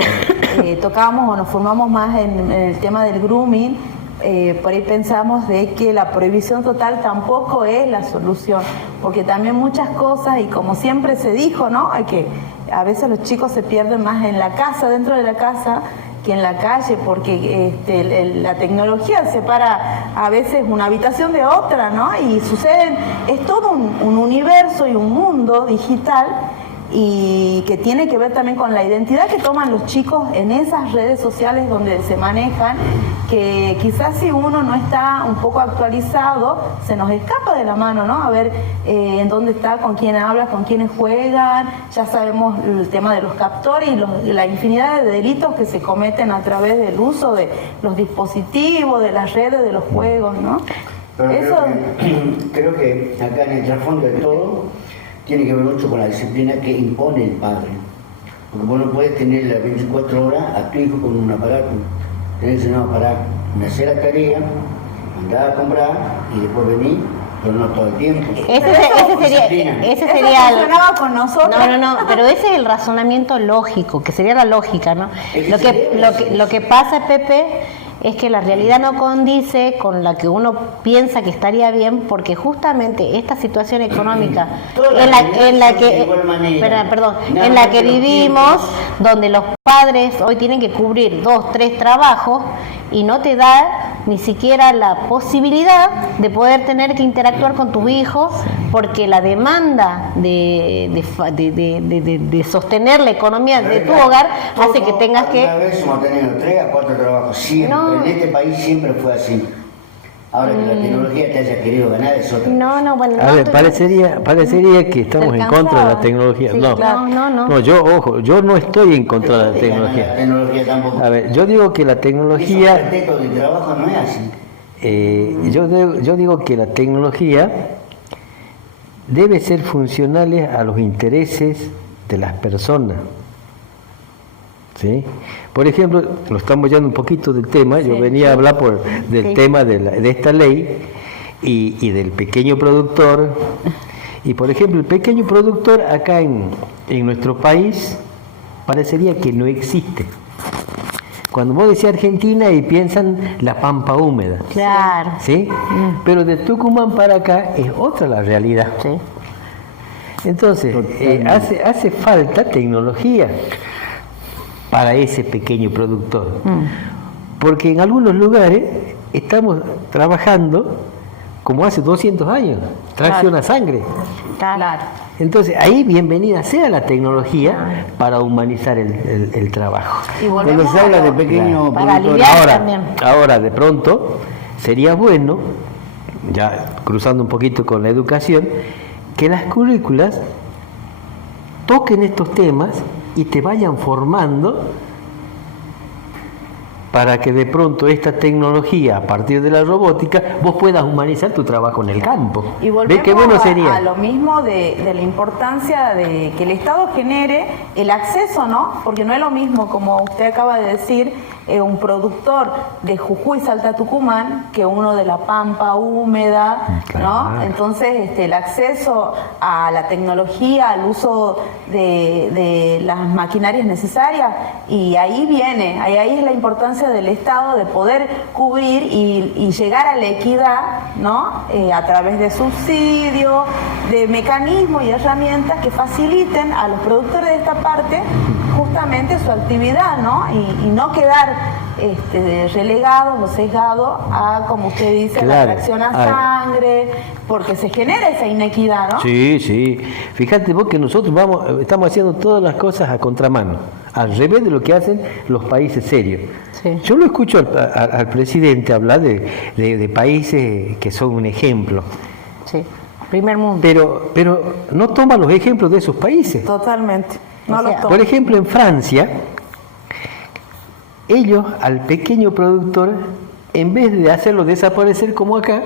tocamos o nos formamos más en el tema del grooming. Por ahí pensamos de que la prohibición total tampoco es la solución, porque también muchas cosas, y como siempre se dijo, ¿no? Que a veces los chicos se pierden más en la casa, dentro de la casa, que en la calle, porque la tecnología separa a veces una habitación de otra, ¿no? Y es todo un universo y un mundo digital, y que tiene que ver también con la identidad que toman los chicos en esas redes sociales donde se manejan, que quizás si uno no está un poco actualizado, se nos escapa de la mano, ¿no? A ver en dónde está, con quién habla, con quiénes juegan. Ya sabemos el tema de los captores y la infinidad de delitos que se cometen a través del uso de los dispositivos, de las redes, de los juegos, ¿no? Pero creo que acá en el trasfondo de todo tiene que ver mucho con la disciplina que impone el padre. Porque vos no puedes tener las 24 horas a tu hijo con un aparato. Tenés que parar, hacer la tarea, andar a comprar y después venir, pero no todo el tiempo. Ese sería funcionaba con nosotros. No, pero ese es el razonamiento lógico, que sería la lógica, ¿no? Lo que pasa, Pepe, es que la realidad no condice con la que uno piensa que estaría bien, porque justamente esta situación económica en la que vivimos, donde los padres hoy tienen que cubrir 2, 3 trabajos y no te da ni siquiera la posibilidad de poder tener que interactuar con tus hijos, porque la demanda de sostener la economía de tu hogar hace que tengas que... Una vez hemos tenido 3 a 4 trabajos, siempre. En este país siempre fue así. Ahora que la tecnología te haya querido ganar es otra. A ver, parecería que estamos en contra de la tecnología. Sí, no, claro. No. Yo no estoy en contra de la tecnología. La tecnología tampoco. A ver, yo digo que la tecnología... Esos pretextos de trabajo no es así. Yo digo que la tecnología debe ser funcional a los intereses de las personas. ¿Sí? Por ejemplo, nos estamos yendo un poquito del tema, yo venía a hablar del tema de esta ley y del pequeño productor. Y por ejemplo, el pequeño productor acá en nuestro país parecería que no existe. Cuando vos decís Argentina y piensan la pampa húmeda. Claro. ¿Sí? Pero de Tucumán para acá es otra la realidad. Sí. Entonces, hace falta tecnología para ese pequeño productor. Porque en algunos lugares estamos trabajando como hace 200 años, tracción a sangre. Claro. Entonces, ahí bienvenida sea la tecnología para humanizar el trabajo. Y Cuando se habla de pequeño para productor, aliviar también. Ahora, de pronto, sería bueno, ya cruzando un poquito con la educación, que las currículas toquen estos temas y te vayan formando para que de pronto esta tecnología, a partir de la robótica, vos puedas humanizar tu trabajo en el campo. Y volvemos a lo mismo de la importancia de que el Estado genere el acceso, ¿no? Porque no es lo mismo, como usted acaba de decir, un productor de Jujuy, Salta, Tucumán, que uno de la pampa húmeda, claro, ¿no? Entonces, el acceso a la tecnología, al uso de las maquinarias necesarias, y ahí es la importancia del Estado de poder cubrir y llegar a la equidad, ¿no? A través de subsidios, de mecanismos y herramientas que faciliten a los productores de esta parte justamente su actividad, ¿no? Y no quedar relegados o sesgados a, como usted dice, la tracción a sangre, porque se genera esa inequidad, ¿no? Sí. Fíjate vos que nosotros estamos haciendo todas las cosas a contramano, al revés de lo que hacen los países serios. Sí. Yo lo escucho al presidente hablar de países que son un ejemplo, Sí, primer mundo. pero no toma los ejemplos de esos países. Totalmente. No O sea, los tomo. Por ejemplo, en Francia, ellos al pequeño productor, en vez de hacerlo desaparecer como acá,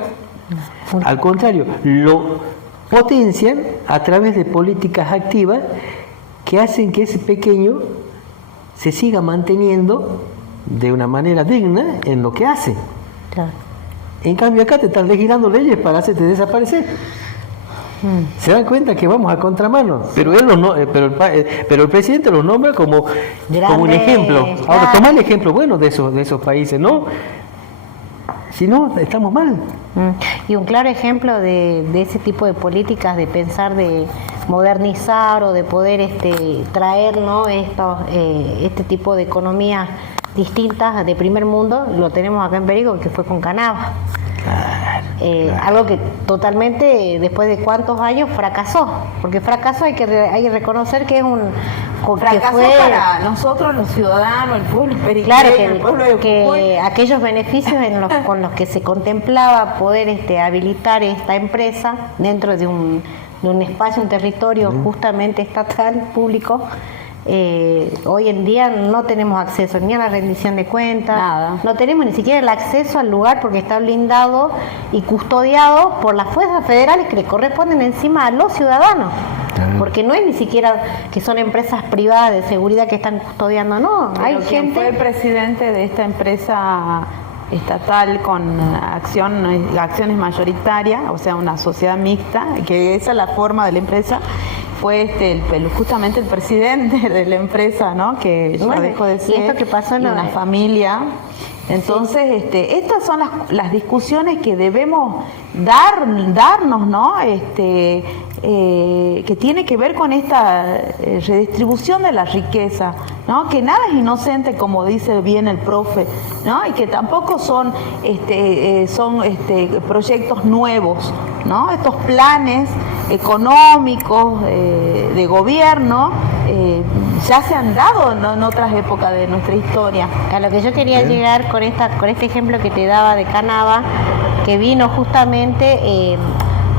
al contrario, lo potencian a través de políticas activas que hacen que ese pequeño se siga manteniendo de una manera digna en lo que hace. Claro. En cambio acá te están legislando leyes para hacerte desaparecer. Se dan cuenta que vamos a contramano, pero él pero el presidente los nombra como un ejemplo. Ahora, claro. toma el ejemplo bueno de esos países, ¿no? Si no, estamos mal. Y un claro ejemplo de ese tipo de políticas, de pensar de modernizar o de poder traer, ¿no?, este tipo de economías distintas de primer mundo, lo tenemos acá en Perico, que fue con Canava. Claro. Algo que totalmente, después de cuántos años, fracasó. Porque fracaso hay que reconocer que es Fracaso que fue, para nosotros los ciudadanos, el pueblo periqueño, claro, el pueblo de que Jujuy. aquellos beneficios con los que se contemplaba poder habilitar esta empresa dentro de un espacio, un territorio justamente estatal, público, hoy en día no tenemos acceso ni a la rendición de cuentas, Nada. no tenemos ni siquiera el acceso al lugar porque está blindado y custodiado por las fuerzas federales que le corresponden encima a los ciudadanos. Porque no es ni siquiera que son empresas privadas de seguridad que están custodiando, no, hay Pero quien fue el gente. presidente de esta empresa estatal con acciones mayoritarias, o sea, una sociedad mixta, que esa es la forma de la empresa, fue justamente el presidente de la empresa, ¿no? Que ya Bueno, dejó de y ser esto que pasó y una familia. Entonces, estas son las discusiones que debemos darnos, ¿no? Que tiene que ver con esta redistribución de la riqueza, ¿no? Que nada es inocente, como dice bien el profe, ¿no? Y que tampoco son proyectos nuevos, ¿no? Estos planes económicos de gobierno ya se han dado en otras épocas de nuestra historia. A lo que yo quería llegar con este ejemplo que te daba de Canava, que vino justamente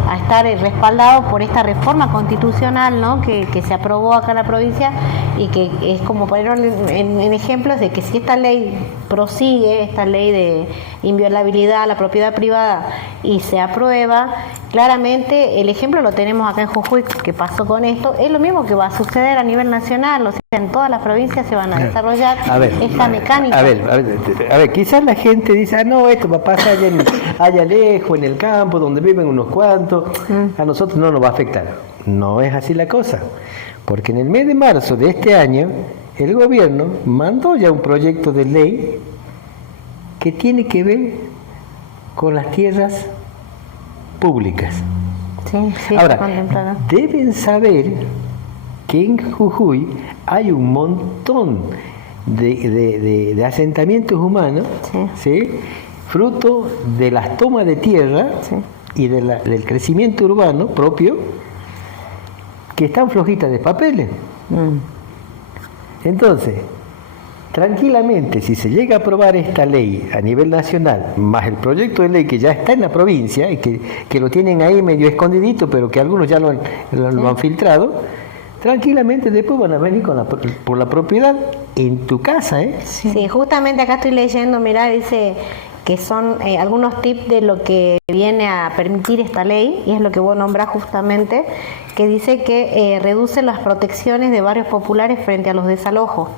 a estar respaldado por esta reforma constitucional, ¿no?, que se aprobó acá en la provincia, y que es como poner en ejemplos de que si esta ley prosigue, esta ley de inviolabilidad a la propiedad privada, y se aprueba, claramente el ejemplo lo tenemos acá en Jujuy, que pasó con esto, es lo mismo que va a suceder a nivel nacional, o sea, en todas las provincias se van a desarrollar esta mecánica. A ver, quizás la gente dice, no, esto va a pasar allá lejos, en el campo, donde viven unos cuantos, a nosotros no nos va a afectar. No es así la cosa, porque en el mes de marzo de este año, el gobierno mandó ya un proyecto de ley que tiene que ver con las tierras públicas. Sí, Ahora, está contemplado. deben saber que en Jujuy hay un montón de asentamientos humanos, ¿sí?, fruto de las tomas de tierra y del crecimiento urbano propio, que están flojitas de papeles. Entonces, tranquilamente, si se llega a aprobar esta ley a nivel nacional, más el proyecto de ley que ya está en la provincia y que lo tienen ahí medio escondidito, pero que algunos ya lo han filtrado, tranquilamente después van a venir por la propiedad en tu casa, ¿eh? Sí, justamente acá estoy leyendo, mirá, dice que son algunos tips de lo que viene a permitir esta ley, y es lo que vos nombrás justamente, que dice que reduce las protecciones de barrios populares frente a los desalojos,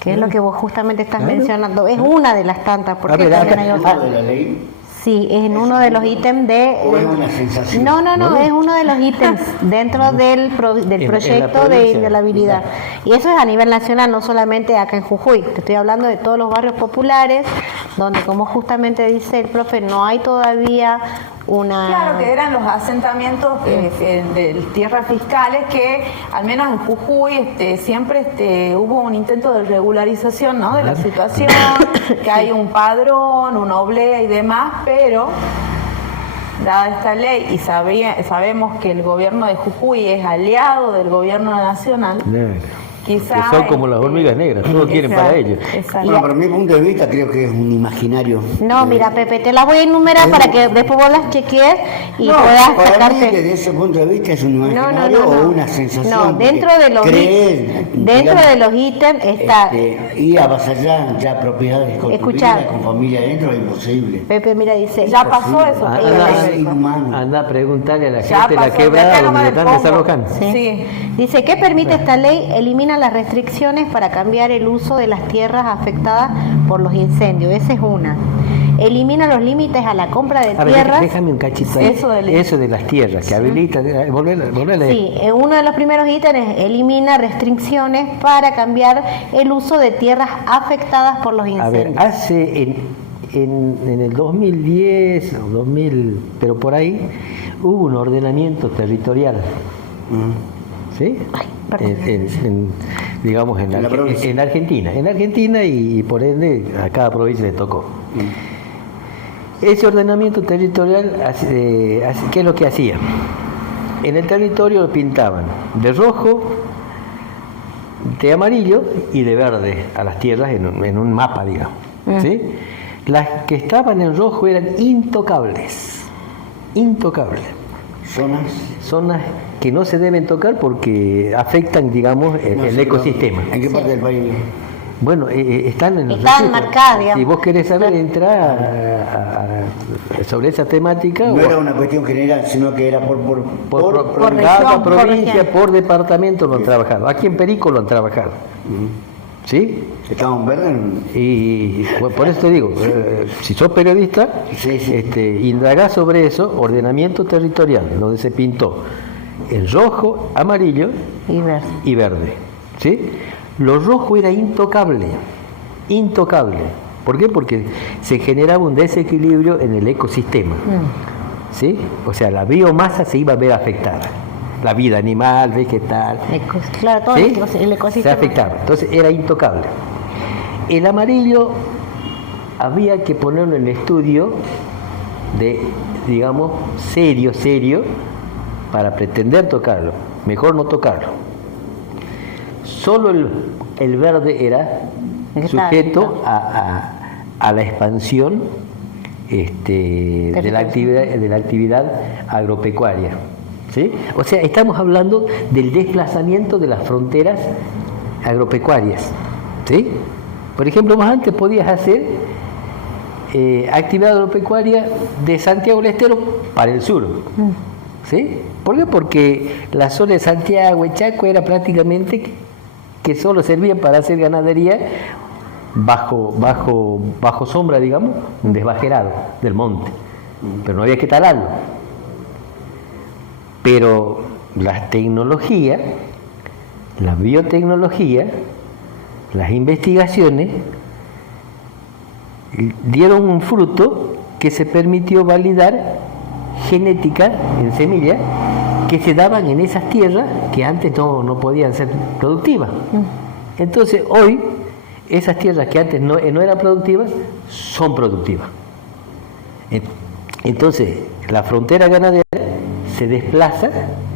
que es lo que vos justamente estás mencionando. Es una de las tantas, porque también hay otras. de la ley. Sí, es en uno de los ítems de... ¿O es una sensación? No, es uno de los ítems dentro del proyecto de inviolabilidad. Y eso es a nivel nacional, no solamente acá en Jujuy. Te estoy hablando de todos los barrios populares, donde, como justamente dice el profe, no hay todavía una... Claro, que eran los asentamientos de tierras fiscales que, al menos en Jujuy, siempre hubo un intento de regularización, ¿no?, de la situación, que hay un padrón, una oblea y demás, pero dada esta ley y sabemos que el gobierno de Jujuy es aliado del gobierno nacional, Quizá, que son como las hormigas negras, todo quieren para ellos. Exacto. Bueno, pero mi punto de vista creo que es un imaginario. No, mira, Pepe, te las voy a enumerar para que después vos las chequees y No, puedas para mí sacarte. desde ese punto de vista es un No, imaginario no, no, no. o una sensación. No, dentro porque de los creer, dentro digamos, de los ítems está. y avasallar ya propiedades construidas Escuchá. con familia adentro es imposible. Pepe, mira, dice. Ya pasó eso. Es inhumano. Anda a preguntarle a la Ya gente de la pasó, de quebrada acá donde nomás le del están Congo. desalojando. Sí. Sí. Dice, ¿qué permite esta ley? Elimina las restricciones para cambiar el uso de las tierras afectadas por los incendios. Esa es una. Elimina los límites a la compra de A ver, tierras. déjame un cachito ahí. Eso de las tierras, que habilita, volver a leer. Sí, uno de los primeros ítems es elimina restricciones para cambiar el uso de tierras afectadas por los A incendios. ver, hace en el 2010 o 2000, pero por ahí, hubo un ordenamiento territorial. ¿Sí? perdón. Digamos en la provincia. en Argentina y por ende a cada provincia le tocó. Ese ordenamiento territorial, ¿qué es lo que hacía? En el territorio lo pintaban de rojo, de amarillo y de verde a las tierras en un mapa, digamos. ¿Sí? Las que estaban en rojo eran intocables. Zonas que no se deben tocar porque afectan, digamos, el ecosistema. ¿En qué parte del país? Bueno, están en los Están registros. marcadas, digamos. Si vos querés saber, entra sobre esa temática. No era una cuestión general, sino que era por cada región, por provincia, región. por departamento lo han trabajado. Aquí en Perico lo han trabajado. ¿Sí? Estaban verdes. Y bueno, por eso te digo, si sos periodista, Sí, sí. indagá sobre eso, ordenamiento territorial, donde se pintó el rojo, amarillo Y ver. y verde. ¿Sí? Lo rojo era intocable. ¿Por qué? Porque se generaba un desequilibrio en el ecosistema. ¿Sí? O sea, la biomasa se iba a ver afectada. La vida animal, vegetal. Claro, todo ¿sí? el ecosistema. Se afectaba. Entonces era intocable. El amarillo había que ponerlo en estudio de, digamos, serio, para pretender tocarlo. Mejor no tocarlo. Solo el verde era sujeto a la expansión de la actividad agropecuaria. ¿Sí? O sea, estamos hablando del desplazamiento de las fronteras agropecuarias. ¿Sí? Por ejemplo, vos antes podías hacer actividad agropecuaria de Santiago del Estero para el sur. ¿Sí? ¿Por qué? Porque la zona de Santiago y Chaco era prácticamente que solo servían para hacer ganadería bajo sombra, digamos, un desbajerado del monte. Pero no había que talarlo. Pero la tecnología, la biotecnología, las investigaciones dieron un fruto que se permitió validar genética en semilla que se daban en esas tierras que antes no podían ser productivas. Entonces hoy esas tierras que antes no eran productivas son productivas. Entonces la frontera ganadera se desplaza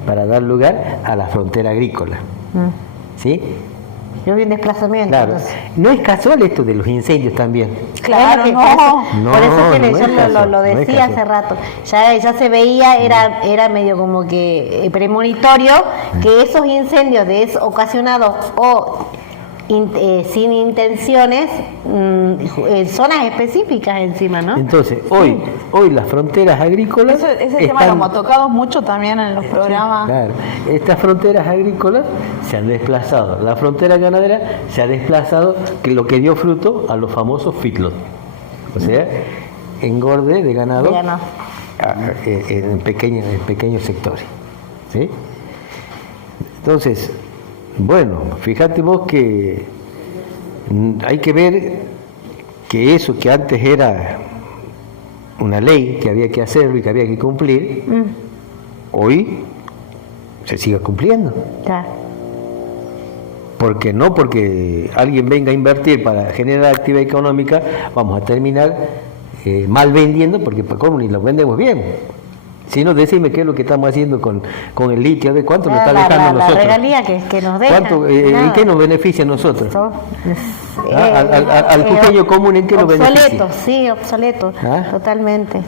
para dar lugar a la frontera agrícola. ¿Sí? Yo vi un desplazamiento. Claro. Entonces. No es casual esto de los incendios también. Claro, Bueno, no. por eso No, que no yo es casual, lo no es decía casual. hace rato. Ya se veía, era medio como que premonitorio que esos incendios ocasionados o sin intenciones, zonas específicas encima, ¿no? Entonces, hoy las fronteras agrícolas Ese tema lo hemos tocado mucho también en los programas. Claro, estas fronteras agrícolas se han desplazado, la frontera ganadera se ha desplazado, que lo que dio fruto a los famosos feedlot, o sea, engorde de ganado, en pequeños sectores. ¿Sí? Entonces, bueno, fíjate vos que hay que ver que eso que antes era una ley que había que hacerlo y que había que cumplir, hoy se sigue cumpliendo. Claro. Porque alguien venga a invertir para generar actividad económica, vamos a terminar mal vendiendo, porque ¿cómo ni lo vendemos bien? Si no, decime qué es lo que estamos haciendo con el litio, de cuánto nos está dejando a la nosotros. regalía que nos dejan. ¿En qué nos beneficia a nosotros? Al pequeño común, ¿en qué nos beneficia? Obsoleto, totalmente.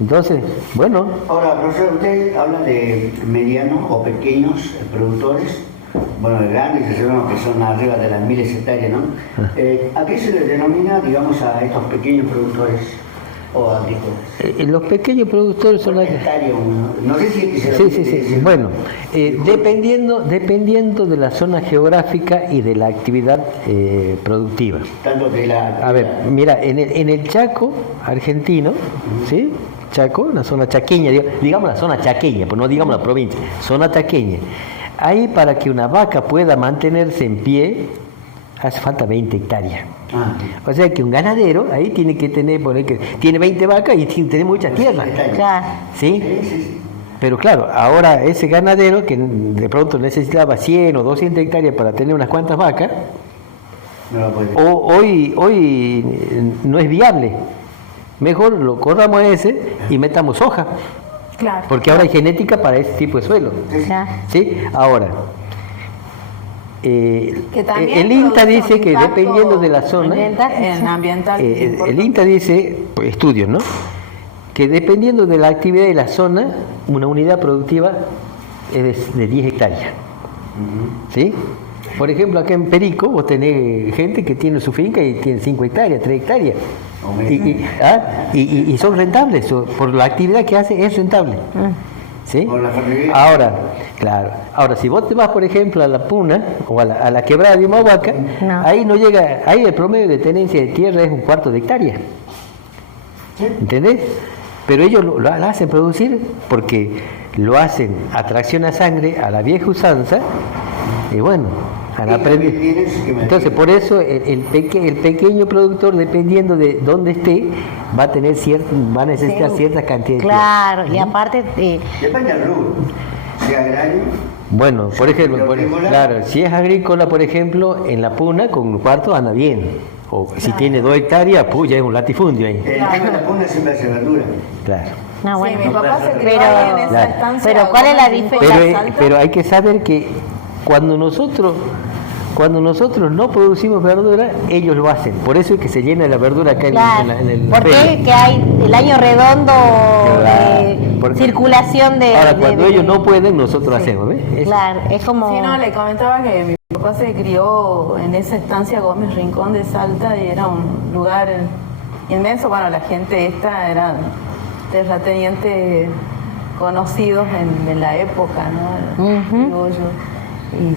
Entonces, bueno. Ahora, profesor, usted habla de medianos o pequeños productores, bueno, de grandes, que son arriba de las 1000 hectáreas, ¿no? ¿A qué se les denomina, digamos, a estos pequeños productores o agrícolas? Los pequeños productores son no sé si sí. Bueno, dependiendo de la zona geográfica y de la actividad productiva. A ver, mira, en el Chaco argentino, ¿sí? Chaco, una zona chaqueña, digamos la zona chaqueña, pues no digamos la provincia, zona chaqueña. Ahí, para que una vaca pueda mantenerse en pie, hace falta 20 hectáreas. O sea que un ganadero ahí tiene que tener, tiene 20 vacas y tiene que tener mucha tierra. Claro. ¿Sí? Pero claro, ahora ese ganadero que de pronto necesitaba 100 o 200 hectáreas para tener unas cuantas vacas, hoy no es viable. Mejor lo corramos a ese y metamos soja. Claro. Porque ahora hay genética para ese tipo de suelo. ¿Sí? Ahora, el INTA dice que dependiendo de la zona, el INTA dice, estudios, ¿no? Que dependiendo de la actividad de la zona, una unidad productiva es de 10 hectáreas. ¿Sí? Por ejemplo, acá en Perico, vos tenés gente que tiene su finca y tiene 5 hectáreas, 3 hectáreas. Y son rentables, por la actividad que hace es rentable. ¿Sí? Ahora, si vos te vas, por ejemplo, a la Puna o a la quebrada de Humahuaca, ahí no llega, ahí el promedio de tenencia de tierra es 1/4 de hectárea. ¿Entendés? Pero ellos lo hacen producir porque lo hacen a tracción a sangre, a la vieja usanza, y bueno, han aprendido. Entonces, por eso el pequeño productor, dependiendo de dónde esté, va a necesitar cierta cantidad de tierra. Claro, y aparte... Depende del rubro. Si agrario... Bueno, por ejemplo, si es agrícola, por ejemplo, en la Puna, con 1/4 anda bien. O si tiene 2 hectáreas, pues ya es un latifundio ahí. La Puna siempre hace verdura. Claro. No, bueno, mi papá se crió ahí en esa estancia. Pero ¿cuál es la diferencia? Pero hay que saber que cuando nosotros no producimos verdura, ellos lo hacen. Por eso es que se llena la verdura acá en el ¿Por qué? Que hay el año redondo, circulación de... Ahora, cuando ellos no pueden, nosotros hacemos, ¿ves? Claro, es como... Sí, no, le comentaba que mi papá se crió en esa estancia Gómez Rincón de Salta y era un lugar inmenso. Bueno, la gente esta eran terratenientes conocidos en la época, ¿no? Y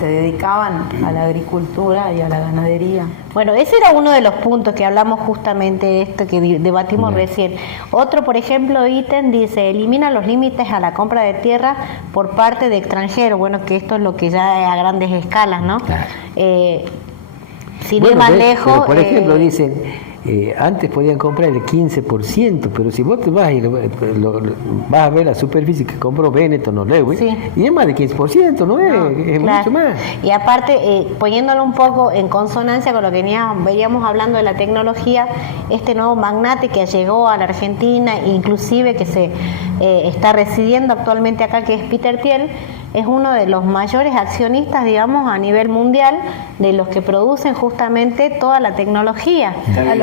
se dedicaban a la agricultura y a la ganadería. Bueno, ese era uno de los puntos que hablamos justamente, esto que debatimos recién. Otro, por ejemplo, ítem dice, elimina los límites a la compra de tierra por parte de extranjeros. Bueno, que esto es lo que ya es a grandes escalas, ¿no? Claro. Sin ir más lejos... Pero por ejemplo, dicen... antes podían comprar el 15%, pero si vos te vas vas a ver la superficie que compró Benetton o Lewis, y es más de 15%, ¿no es? Mucho más. Y aparte, poniéndolo un poco en consonancia con lo que veníamos hablando de la tecnología, este nuevo magnate que llegó a la Argentina, inclusive que se está residiendo actualmente acá, que es Peter Thiel, es uno de los mayores accionistas, digamos, a nivel mundial, de los que producen justamente toda la tecnología.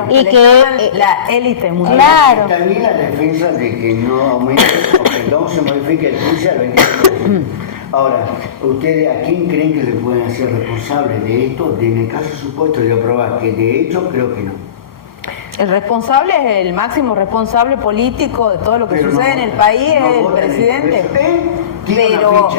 Y que la élite mundial. Claro. También la defensa de que no aumente o que no se modifique el precio al 20%. Ahora, ¿ustedes a quién creen que se pueden hacer responsables de esto? En el caso supuesto de aprobar, que de hecho creo que no. El responsable es el máximo responsable político de todo lo que sucede en el país, es el presidente. Pero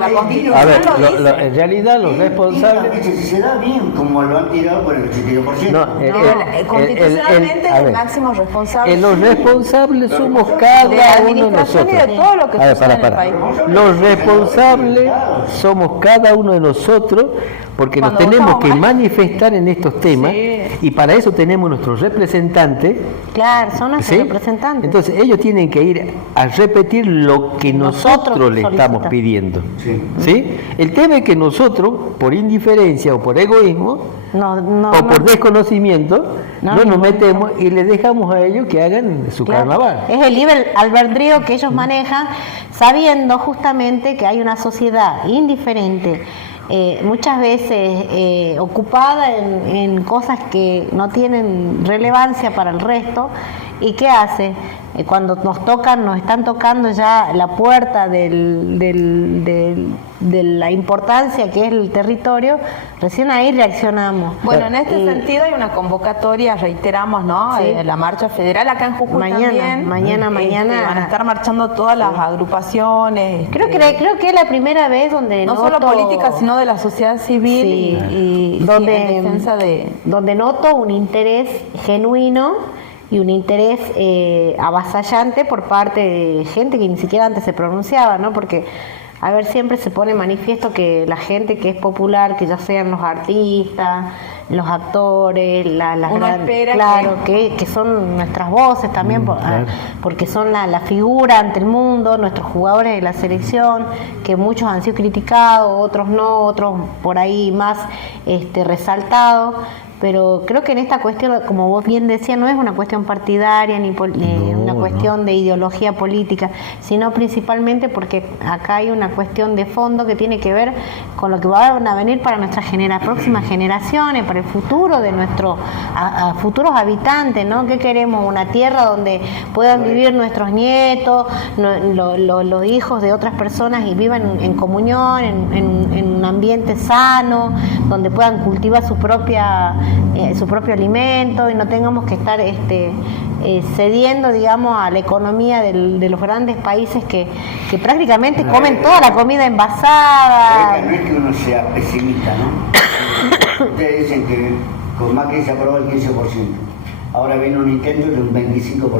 la Constitución a ver, lo dice. En realidad los responsables... Se da bien como lo han tirado por el 82%. Constitucionalmente es el máximo responsable. Los responsables somos cada uno de nosotros. Y de todo lo que sucede en el país. Los responsables somos cada uno de nosotros, porque nos tenemos que manifestar en estos temas, y para eso tenemos nuestros representantes. Claro, son nuestros representantes. Entonces ellos tienen que ir a repetir lo que nosotros le estamos pidiendo. ¿Sí? El tema es que nosotros, por indiferencia o por egoísmo, no, o por desconocimiento, no nos metemos y les dejamos a ellos que hagan su claro. carnaval. Es el libre albedrío que ellos manejan, sabiendo justamente que hay una sociedad indiferente, muchas veces ocupada en cosas que no tienen relevancia para el resto. ¿Y qué hace? Cuando nos están tocando ya la puerta de la importancia que es el territorio, recién ahí reaccionamos. Bueno, en este sentido hay una convocatoria, reiteramos, ¿no? Sí. La marcha federal acá en Jujuy también. Mañana. Van a estar marchando todas las agrupaciones. Creo que es la primera vez donde no noto, solo políticas, sino de la sociedad civil sí, y donde, en defensa de... donde noto un interés genuino y un interés avasallante por parte de gente que ni siquiera antes se pronunciaba, ¿no? Porque, a ver, siempre se pone manifiesto que la gente que es popular, que ya sean los artistas, los actores, Uno espera claro, que son nuestras voces también, claro. porque son la figura ante el mundo, nuestros jugadores de la selección, que muchos han sido criticados, otros no, otros por ahí más resaltados. Pero creo que en esta cuestión, como vos bien decías, no es una cuestión partidaria ni una cuestión de ideología política, sino principalmente porque acá hay una cuestión de fondo que tiene que ver con lo que van a venir para nuestras próximas generaciones, para el futuro de nuestros futuros habitantes, ¿no? ¿Qué queremos? Una tierra donde puedan vivir nuestros nietos, los hijos de otras personas y vivan en comunión, en un ambiente sano, donde puedan cultivar su propio alimento y no tengamos que estar cediendo, digamos, a la economía de los grandes países que prácticamente comen toda la comida envasada. No es que uno sea pesimista, ¿no? Ustedes dicen que con Macri se aprobó el 15%, ahora viene un intento de un 25%.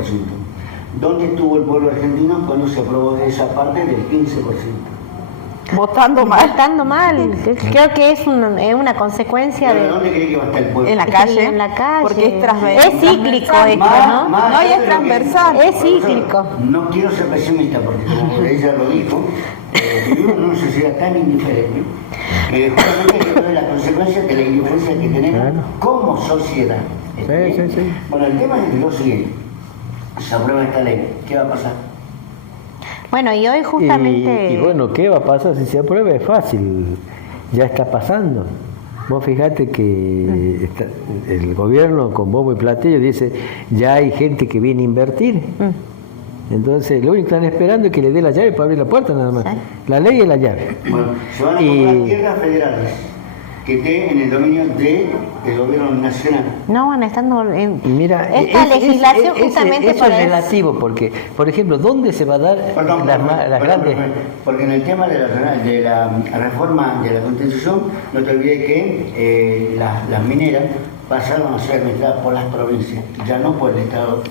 ¿Dónde estuvo el pueblo argentino cuando se aprobó esa parte del 15%? Votando mal. Creo que es una consecuencia ¿Pero de... dónde cree que va a estar el pueblo? En la calle. En la calle. Porque es transversal. Es cíclico esto, ¿no? No, y es transversal. Es cíclico. No quiero ser pesimista porque como ella lo dijo, vivimos en una sociedad tan indiferente que justamente esto es la consecuencia de la indiferencia que tenemos como sociedad. Sí. Bueno, el tema es lo siguiente. Se aprueba esta ley, ¿qué va a pasar? Bueno, y hoy justamente... Y bueno, ¿qué va a pasar si se aprueba? Es fácil, ya está pasando. Vos fijate que el gobierno con bombo y platillo dice, ya hay gente que viene a invertir. Entonces, lo único que están esperando es que le dé la llave para abrir la puerta nada más. Sí. La ley es la llave. Bueno, se van a comprar tierras federales que esté en el dominio del gobierno nacional. No van estando Mira, esta legislación justamente eso para es relativo, porque, por ejemplo, ¿dónde se va a dar las grandes...? Porque en el tema de la reforma de la Constitución, no te olvides que las mineras pasaron a ser administradas por las provincias, ya no por el Estado.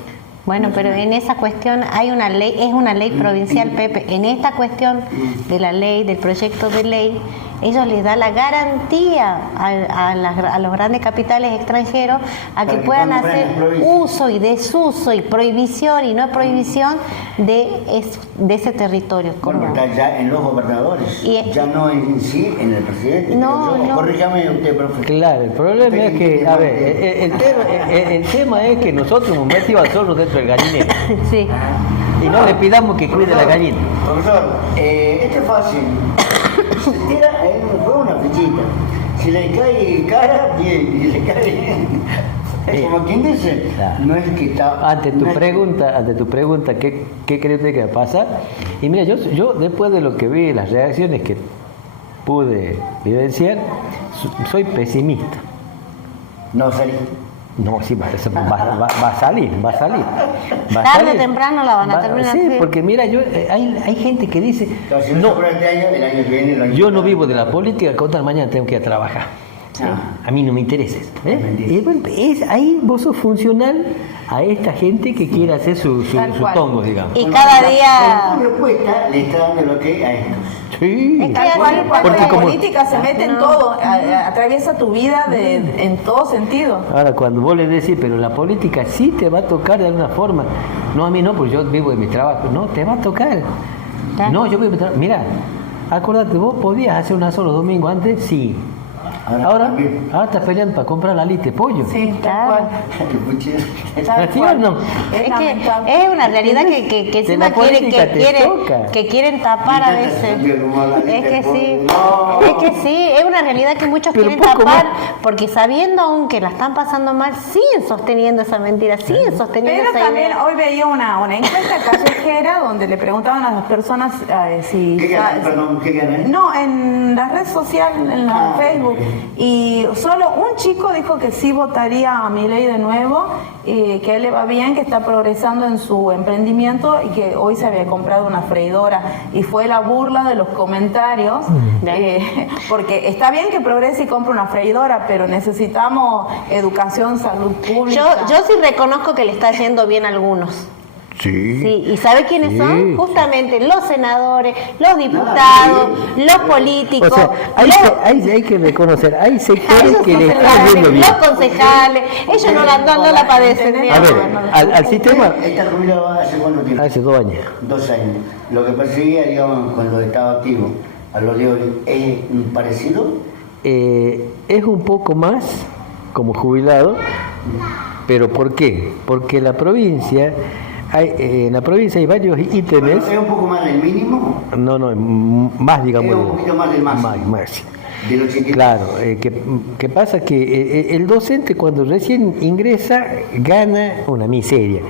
Bueno, pero en esa cuestión hay una ley, es una ley provincial, Pepe. En esta cuestión de la ley, del proyecto de ley, ellos les da la garantía a los grandes capitales extranjeros a que puedan hacer uso y desuso y prohibición y no prohibición de ese territorio. Bueno, está ya en los gobernadores, ya no en sí en el presidente. No. Corríjame usted, profe. Claro, el problema es que, a ver, el tema es que nosotros hemos metido al zorro dentro del gallinero. Sí. Y no le pidamos que cuide la gallina. Profesor, esto es fácil. Se tira juega una fichita. Si le cae cara, bien. Y le cae bien. Es como quien dice, Claro. no es que está... Ante tu pregunta, ¿qué cree usted que va a pasar? Y mira, yo después de lo que vi, las reacciones que pude vivenciar, soy pesimista. No salí. No, sí, va a salir. Tarde o temprano la van a terminar. Sí, porque mira, hay gente que dice, Entonces, si no, se aprueba este año, el año que viene, el año yo que no viene. vivo de la política, contra mañana tengo que ir a trabajar. A mí no me interesa. Y bueno, ahí vos sos funcional a esta gente que quiere hacer su tongo, digamos. Y cada día... Con tu respuesta le está dando lo que a estos. Sí. Tal cual, porque Porque la como- política se mete en todo, atraviesa tu vida en todo sentido. Ahora, cuando vos le decís, pero la política sí te va a tocar de alguna forma. No, a mí no, porque yo vivo de mi trabajo. No, te va a tocar. Claro. No, yo vivo de mi trabajo. Mira, acordate, vos podías hacer un asado los domingos antes, sí. Ahora estás peleando para comprar la lista de pollo. Sí, Claro. tal ¿Sí o cual. no? Es lamentable. que es una realidad que De encima la política te toca. que quieren tapar a veces. Es que sí, es que sí, es una realidad que muchos Pero quieren poco tapar más. porque sabiendo aún que la están pasando mal, siguen sosteniendo esa mentira, siguen sosteniendo Pero esa también idea. hoy veía una encuesta callejera donde le preguntaban a las personas si... ¿Qué canal? Perdón, ¿qué canal? No, en la red social, en la Facebook. Y solo un chico dijo que sí votaría a Milei de nuevo, que a él le va bien, que está progresando en su emprendimiento y que hoy se había comprado una freidora. Y fue la burla de los comentarios, porque está bien que progrese y compre una freidora, pero necesitamos educación, salud pública. Yo sí reconozco que le está yendo bien a algunos. Sí. Sí, ¿y sabe quiénes Sí. son? Justamente los senadores, los diputados, los políticos, O sea, hay que reconocer, hay sectores que le están yendo bien. los concejales, ellos no la padecen. A digamos. ver, al sistema, ¿Está jubilado hace cuánto tiempo? hace 2 años. 2 años. Lo que perseguía, digamos, cuando estaba activo, a los Leoli, ¿es parecido? Es un poco más como jubilado, pero ¿por qué? Porque la provincia, en la provincia hay varios ítems. ¿Es un poco más del mínimo? No, más, digamos. Es un poquito más del máximo. Más. Del 83. Claro, que pasa que el docente cuando recién ingresa gana una miseria,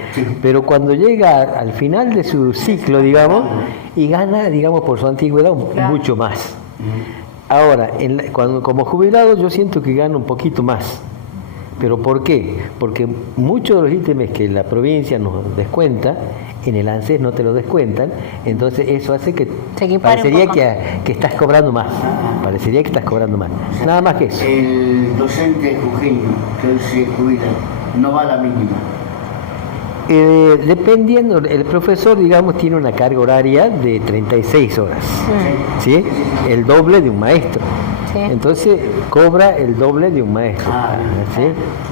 pero cuando llega al final de su ciclo, digamos, y gana, digamos, por su antigüedad mucho más. Ahora, como jubilado yo siento que gano un poquito más. ¿Pero por qué? Porque muchos de los ítems que la provincia nos descuenta, en el ANSES no te lo descuentan, entonces eso hace que Se equipare parecería un poco. que estás cobrando más. Parecería que estás cobrando más. Nada más que eso. El docente jujeño que hoy se jubila no va a la mínima. Dependiendo, el profesor, digamos, tiene una carga horaria de 36 horas, ¿sí? El doble de un maestro. Sí. Entonces cobra el doble de un maestro. ¿Sí?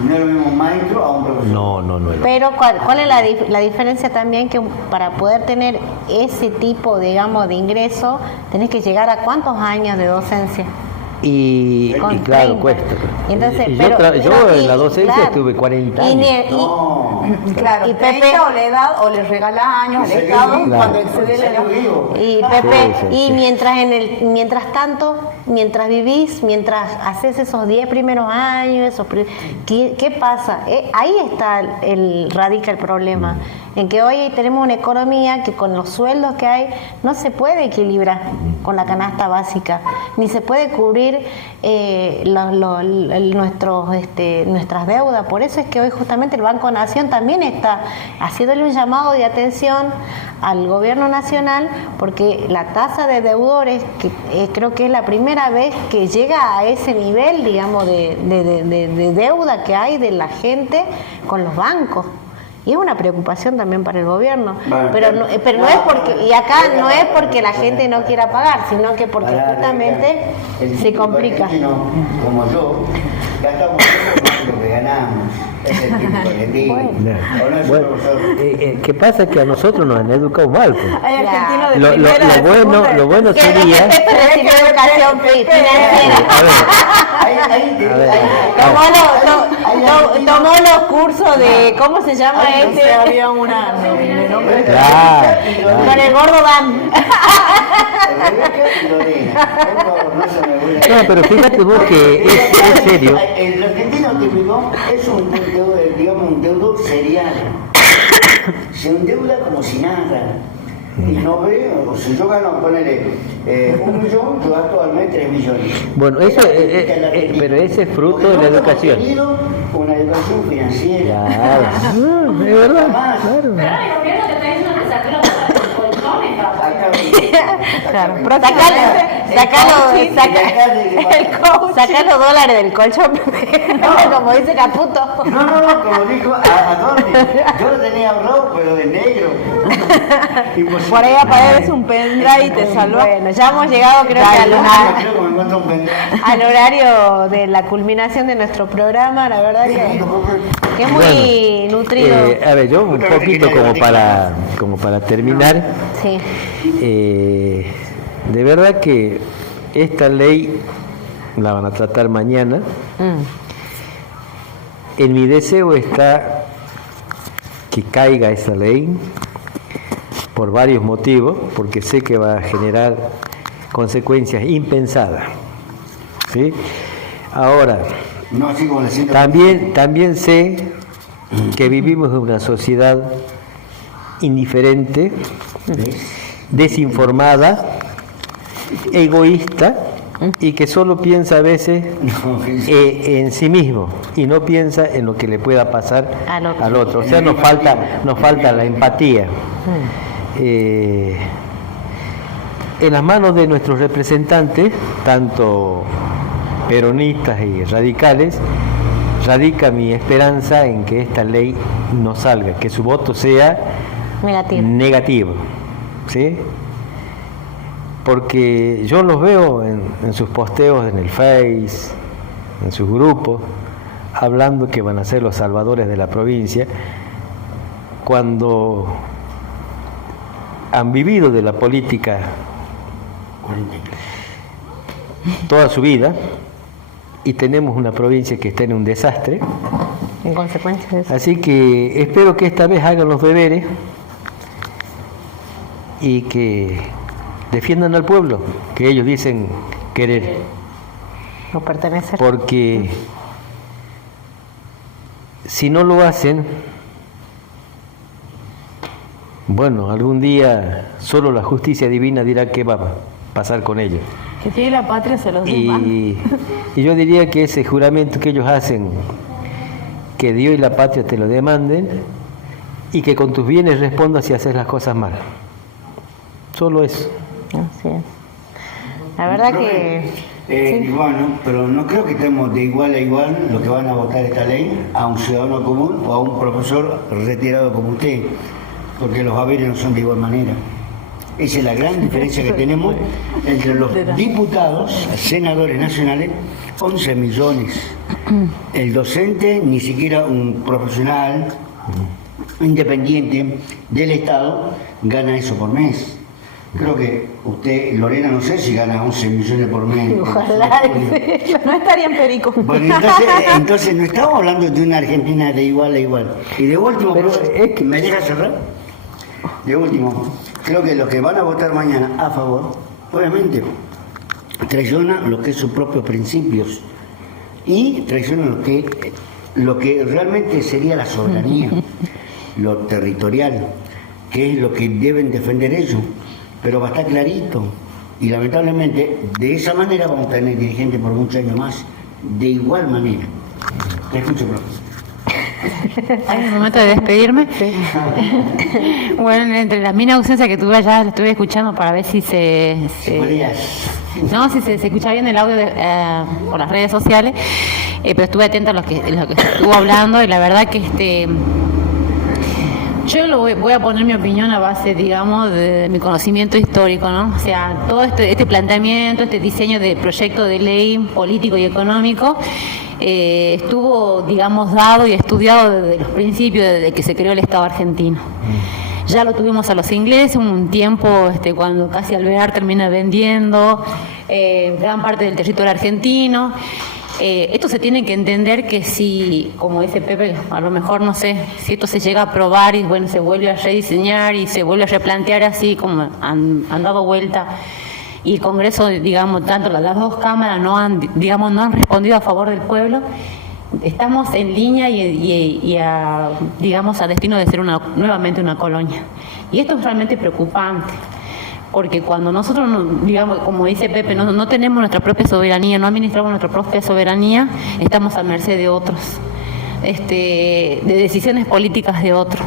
No es lo mismo un maestro a un profesor. No. Pero ¿cuál es la diferencia también? Que para poder tener ese tipo, digamos, de ingreso, tenés que llegar a ¿cuántos años de docencia? Y Con claro, 30. cuesta. Entonces, Y pero en la docencia claro. estuve 40 Y años. No. Claro, Y Pepe Pepe- o la edad o le regala años al Claro. Estado cuando excede la edad. Y Pepe, Sí, y sí. mientras tanto, mientras vivís, mientras haces esos 10 primeros años, ¿qué pasa? Ahí radica el problema, en que hoy tenemos una economía que con los sueldos que hay no se puede equilibrar con la canasta básica, ni se puede cubrir nuestras deudas. Por eso es que hoy justamente el Banco Nación también está haciéndole un llamado de atención al gobierno nacional, porque la tasa de deudores, que creo que es la primera vez que llega a ese nivel, digamos, de deuda que hay de la gente con los bancos. Y es una preocupación también para el gobierno. Bueno, pero no es porque, y acá no es porque la gente no quiera pagar, sino que porque justamente se complica. Como yo, gastamos más de lo que ganamos. Es el tipo argentino. ¿O no es Bueno, profesor? ¿qué pasa? Que a nosotros nos han educado mal. Pues. Hay argentinos de Lo primera, de segunda. lo bueno Que sería... Pepe recibió educación financiera. Tomó los cursos de, ¿cómo se llama este? Había una de nombre. Claro. Con el gordo Dan. No, pero fíjate vos que es serio. El argentino típico es un deudor serial. Se endeuda como si nada. Y no ve, o si yo gano, ponele 1 millón, yo gasto al mes 3 millones. Bueno, eso pero ese es fruto de la educación. Una educación financiera. Claro. Es verdad. Claro. Pero el gobierno te está diciendo que saque los colchones para Saca los dólares del colchón, como dice Caputo. No, como dijo a Tony, yo lo tenía ahorrado, pero de negro. Por ahí aparece un pendrive y te salva. Bueno, ya hemos llegado creo que Creo que me encuentro un pendejo. al horario de la culminación de nuestro programa, la verdad que es muy nutrido. A ver, yo un poquito como para terminar, Sí. de verdad que esta ley la van a tratar mañana. En mi deseo está que caiga esa ley por varios motivos, porque sé que va a generar consecuencias impensadas, ¿sí? Ahora, No así como la siento. también sé que vivimos en una sociedad indiferente, desinformada, egoísta y que solo piensa a veces en sí mismo y no piensa en lo que le pueda pasar al otro. O sea, nos falta la empatía. En las manos de nuestros representantes, tanto peronistas y radicales, radica mi esperanza en que esta ley no salga, que su voto sea negativo, ¿sí? Porque yo los veo en sus posteos en el Face, en sus grupos, hablando que van a ser los salvadores de la provincia, cuando han vivido de la política toda su vida y tenemos una provincia que está en un desastre. En consecuencia de eso. Así que espero que esta vez hagan los deberes y que defiendan al pueblo, que ellos dicen querer. No pertenecer. Porque si no lo hacen, bueno, algún día solo la justicia divina dirá qué va a pasar con ellos. Que si la patria se los Y yo diría que ese juramento que ellos hacen, que Dios y la patria te lo demanden, y que con tus bienes respondas si haces las cosas mal. Solo eso. Así es. La verdad que... Bueno, pero no creo que estemos de igual a igual los que van a votar esta ley a un ciudadano común o a un profesor retirado como usted, porque los haberes no son de igual manera. Esa es la gran diferencia que tenemos entre los diputados, senadores nacionales, 11 millones. El docente, ni siquiera un profesional independiente del Estado, gana eso por mes. Creo que usted, Lorena, no sé si gana 11 millones por mes. Ojalá. no estarían pericos. Bueno, entonces no estamos hablando de una Argentina de igual a igual. Y de último, Pero es que... ¿me deja cerrar? De último, creo que los que van a votar mañana a favor, obviamente, traicionan lo que es sus propios principios y traicionan lo que realmente sería la soberanía, lo territorial, que es lo que deben defender ellos. Pero va a estar clarito. Y lamentablemente, de esa manera vamos a tener dirigentes por muchos años más, de igual manera. Te escucho, profe. ¿Es el momento de despedirme? Sí. Bueno, entre la mina ausencia que tuve allá, la estuve escuchando para ver si se escucha bien el audio por las redes sociales, pero estuve atenta a lo que se estuvo hablando y la verdad que yo voy a poner mi opinión a base, digamos, de mi conocimiento histórico, ¿no? O sea, todo este planteamiento, este diseño de proyecto de ley político y económico estuvo, digamos, dado y estudiado desde los principios, desde que se creó el Estado argentino. Ya lo tuvimos a los ingleses un tiempo, cuando casi Alvear termina vendiendo gran parte del territorio argentino. Esto se tiene que entender que si, como dice Pepe, a lo mejor no sé, si esto se llega a aprobar y bueno, se vuelve a rediseñar y se vuelve a replantear así como han dado vuelta y el Congreso, digamos, tanto las dos cámaras no han respondido a favor del pueblo, estamos en línea y digamos, a destino de ser nuevamente una colonia. Y esto es realmente preocupante. Porque cuando nosotros, digamos, como dice Pepe, no tenemos nuestra propia soberanía, no administramos nuestra propia soberanía, estamos a merced de otros, de decisiones políticas de otros.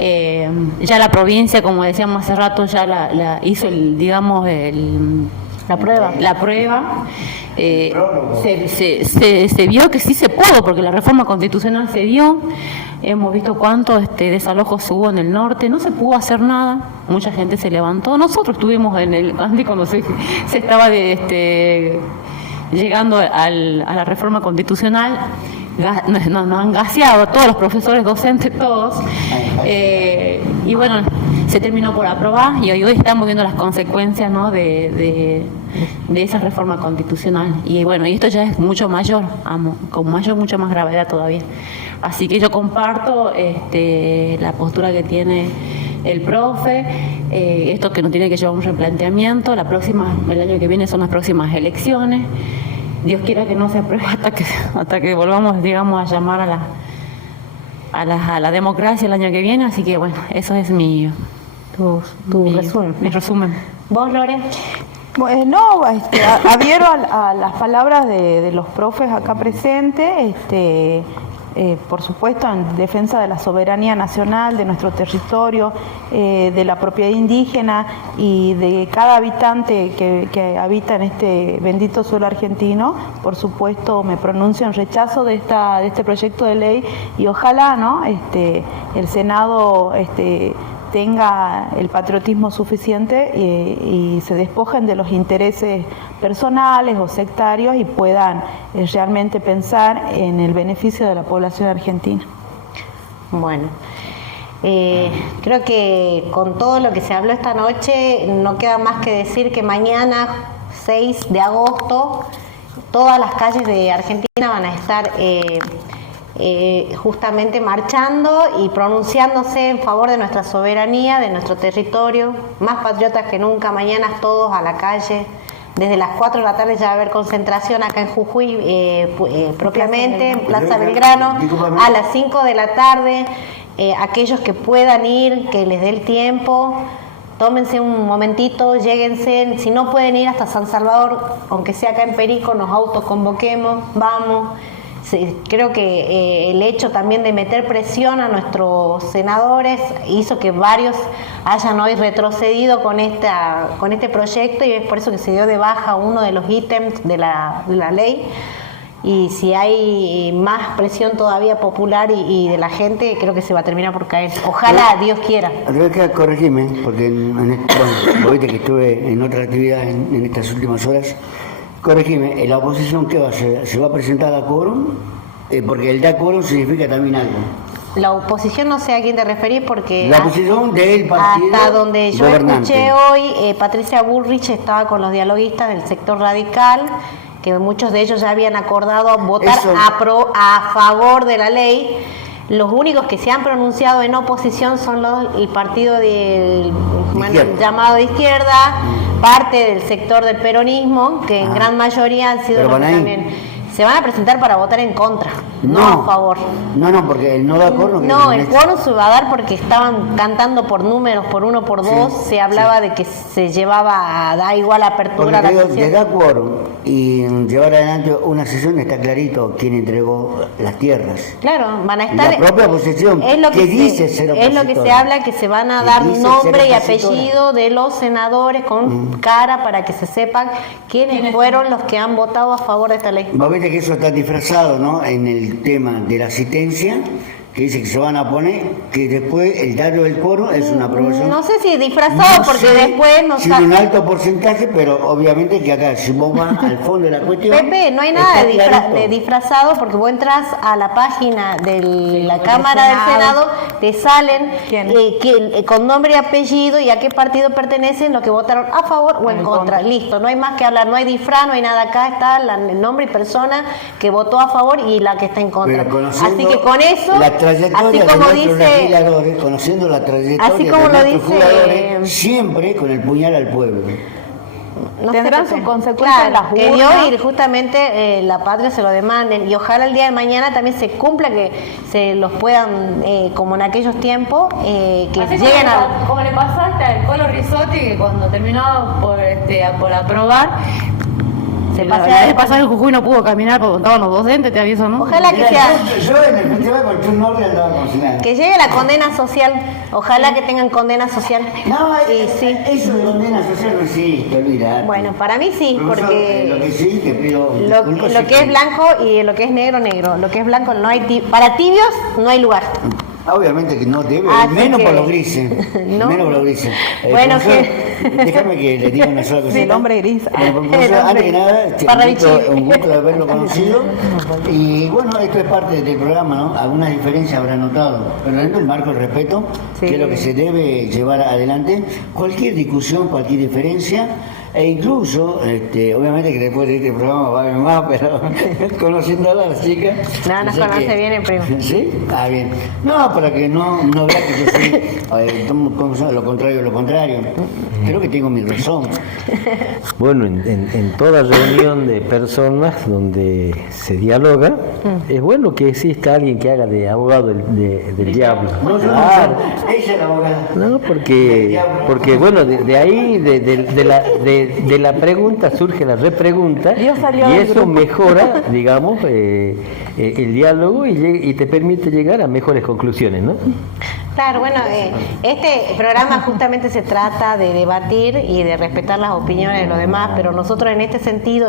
Ya la provincia, como decíamos hace rato, ya la hizo la prueba. Se vio que sí se pudo, porque la reforma constitucional se dio. Hemos visto cuántos desalojos hubo en el norte, no se pudo hacer nada, mucha gente se levantó. Nosotros estuvimos antes cuando se estaba llegando a la reforma constitucional, nos han gaseado todos los profesores, docentes, todos, y bueno, se terminó por aprobar y hoy estamos viendo las consecuencias, ¿no? de de esa reforma constitucional. Y bueno, y esto ya es mucho mayor, mucho más gravedad todavía. Así que yo comparto la postura que tiene el profe, esto que nos tiene que llevar un replanteamiento. El año que viene son las próximas elecciones. Dios quiera que no se apruebe hasta que volvamos, digamos, a llamar a la democracia el año que viene. Así que bueno, eso es mi resumen. ¿Vos, Lore? Bueno, adhiero a las palabras de los profes acá presentes, por supuesto en defensa de la soberanía nacional, de nuestro territorio, de la propiedad indígena y de cada habitante que habita en este bendito suelo argentino. Por supuesto me pronuncio en rechazo de este proyecto de ley y ojalá, ¿no?, el Senado tenga el patriotismo suficiente y se despojen de los intereses personales o sectarios y puedan realmente pensar en el beneficio de la población argentina. Bueno, creo que con todo lo que se habló esta noche no queda más que decir que mañana 6 de agosto todas las calles de Argentina van a estar justamente marchando y pronunciándose en favor de nuestra soberanía, de nuestro territorio, más patriotas que nunca. Mañana todos a la calle, desde las 4 de la tarde ya va a haber concentración acá en Jujuy, propiamente en Plaza Belgrano, a las 5 de la tarde. Aquellos que puedan ir, que les dé el tiempo, tómense un momentito, lléguense. Si no pueden ir hasta San Salvador, aunque sea acá en Perico, nos autoconvoquemos, vamos. Sí, creo que el hecho también de meter presión a nuestros senadores hizo que varios hayan hoy retrocedido con este proyecto, y es por eso que se dio de baja uno de los ítems de la ley. Y si hay más presión todavía popular y de la gente, creo que se va a terminar por caer. Ojalá, Dios quiera. Corregime, porque vos viste que estuve en otra actividad en estas últimas horas. Corregime, ¿la oposición qué va a hacer? ¿Se va a presentar a quórum? Porque el da quórum significa también algo. La oposición no sé a quién te referís, porque la oposición del partido hasta donde yo gobernante. Escuché hoy, Patricia Bullrich estaba con los dialoguistas del sector radical, que muchos de ellos ya habían acordado votar a favor de la ley. Los únicos que se han pronunciado en oposición son el partido llamado de izquierda, parte del sector del peronismo, que en gran mayoría han sido los que también se van a presentar para votar en contra, no a favor. No, porque el no da quórum. No, el quórum se va a dar porque estaban cantando por números, por 1, por 2, se hablaba de que se llevaba, da igual apertura a la sesión. De da quórum y llevar adelante una sesión, está clarito quién entregó las tierras. Claro, van a estar. La propia oposición, es lo que dice ser opositora. Es lo que se habla, que se van a dar nombre y apellido de los senadores con cara para que se sepan quiénes fueron los que han votado a favor de esta ley. Que eso está disfrazado, ¿no?, en el tema de la asistencia, que dice que se van a poner, que después el dato del quórum es una aprobación. No sé si disfrazado, porque después no está. Un alto porcentaje, pero obviamente que acá, si vos vas al fondo de la cuestión. Pepe, no hay nada de disfrazado, porque vos entras a la página de la Cámara del Senado, te salen con nombre y apellido y a qué partido pertenecen, los que votaron a favor o en contra. Listo, no hay más que hablar, no hay disfraz, no hay nada. Acá está el nombre y persona que votó a favor y la que está en contra. Así que con eso. Así como dice, conociendo la trayectoria así como de nuestros jugadores, siempre con el puñal al pueblo. No tendrán sus consecuencias, claro, que Dios y justamente la patria se lo demanden, y ojalá el día de mañana también se cumpla, que se los puedan, como en aquellos tiempos, que así lleguen como le pasó hasta el Colo Risotti, que cuando terminó por aprobar, la vez pasada en Jujuy no pudo caminar porque estaban los docentes, te aviso, ¿no? Ojalá que sea. Yo en el festival por el norte andaba cocinando. Que llegue la condena social. Ojalá que tengan condena social. No, sí. Eso de condena social no existe, olvidar. Bueno, para mí sí, porque lo que sí, te pido lo que es blanco y lo que es negro, negro. Lo que es blanco no hay para tibios no hay lugar. Obviamente que no debe, menos por los grises. ¿No? Menos por los grises. Bueno, déjame que le diga una sola cosa. El hombre gris. Antes que nada, un gusto de haberlo conocido. Y bueno, esto es parte del programa, ¿no? Algunas diferencias habrá notado, pero dentro del marco del respeto, que es lo que se debe llevar adelante. Cualquier discusión, cualquier diferencia, E incluso, obviamente que después de este programa va a haber más, pero conociéndola a la chica. No, nos conoce bien el primo. ¿Sí? Ah, bien. No, para que no vea que yo soy ¿cómo se llama? Lo contrario de lo contrario. Creo que tengo mi razón. Bueno, en toda reunión de personas donde se dialoga, es bueno que exista alguien que haga de abogado del diablo. No, yo Claro. no, ella es la abogada. No, porque bueno, de ahí, de la pregunta surge la repregunta, Dios salió y del eso grupo. mejora, digamos, el diálogo y te permite llegar a mejores conclusiones, ¿no? Claro, bueno, este programa justamente se trata de debatir y de respetar las opiniones de los demás, pero nosotros en este sentido,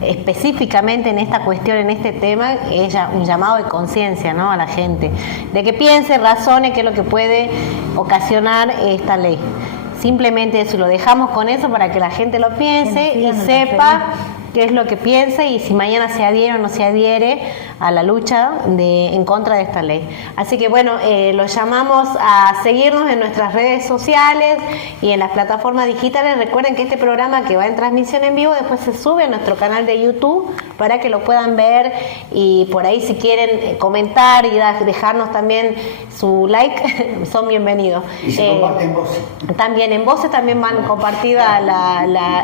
específicamente en esta cuestión, en este tema, es un llamado de conciencia, ¿no?, a la gente, de que piense, razone qué es lo que puede ocasionar esta ley. Simplemente eso, lo dejamos con eso para que la gente lo piense y sepa qué es lo que piensa y si mañana se adhiere o no se adhiere a la lucha en contra de esta ley. Así que bueno, los llamamos a seguirnos en nuestras redes sociales y en las plataformas digitales. Recuerden que este programa, que va en transmisión en vivo, después se sube a nuestro canal de YouTube para que lo puedan ver, y por ahí si quieren comentar y dejarnos también su like, son bienvenidos. Y se comparten voces. También en voces también van compartida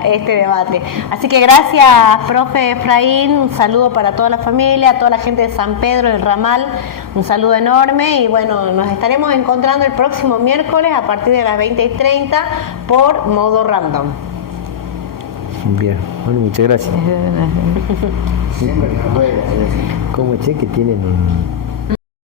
este debate. Así que gracias, profe Efraín, un saludo para toda la familia, a toda la gente de San Pedro del Ramal, un saludo enorme, y bueno, nos estaremos encontrando el próximo miércoles a partir de las 20:30 por Modo Random. Bien, bueno, muchas gracias. Siempre que nos juega. ¿Cómo che que tienen un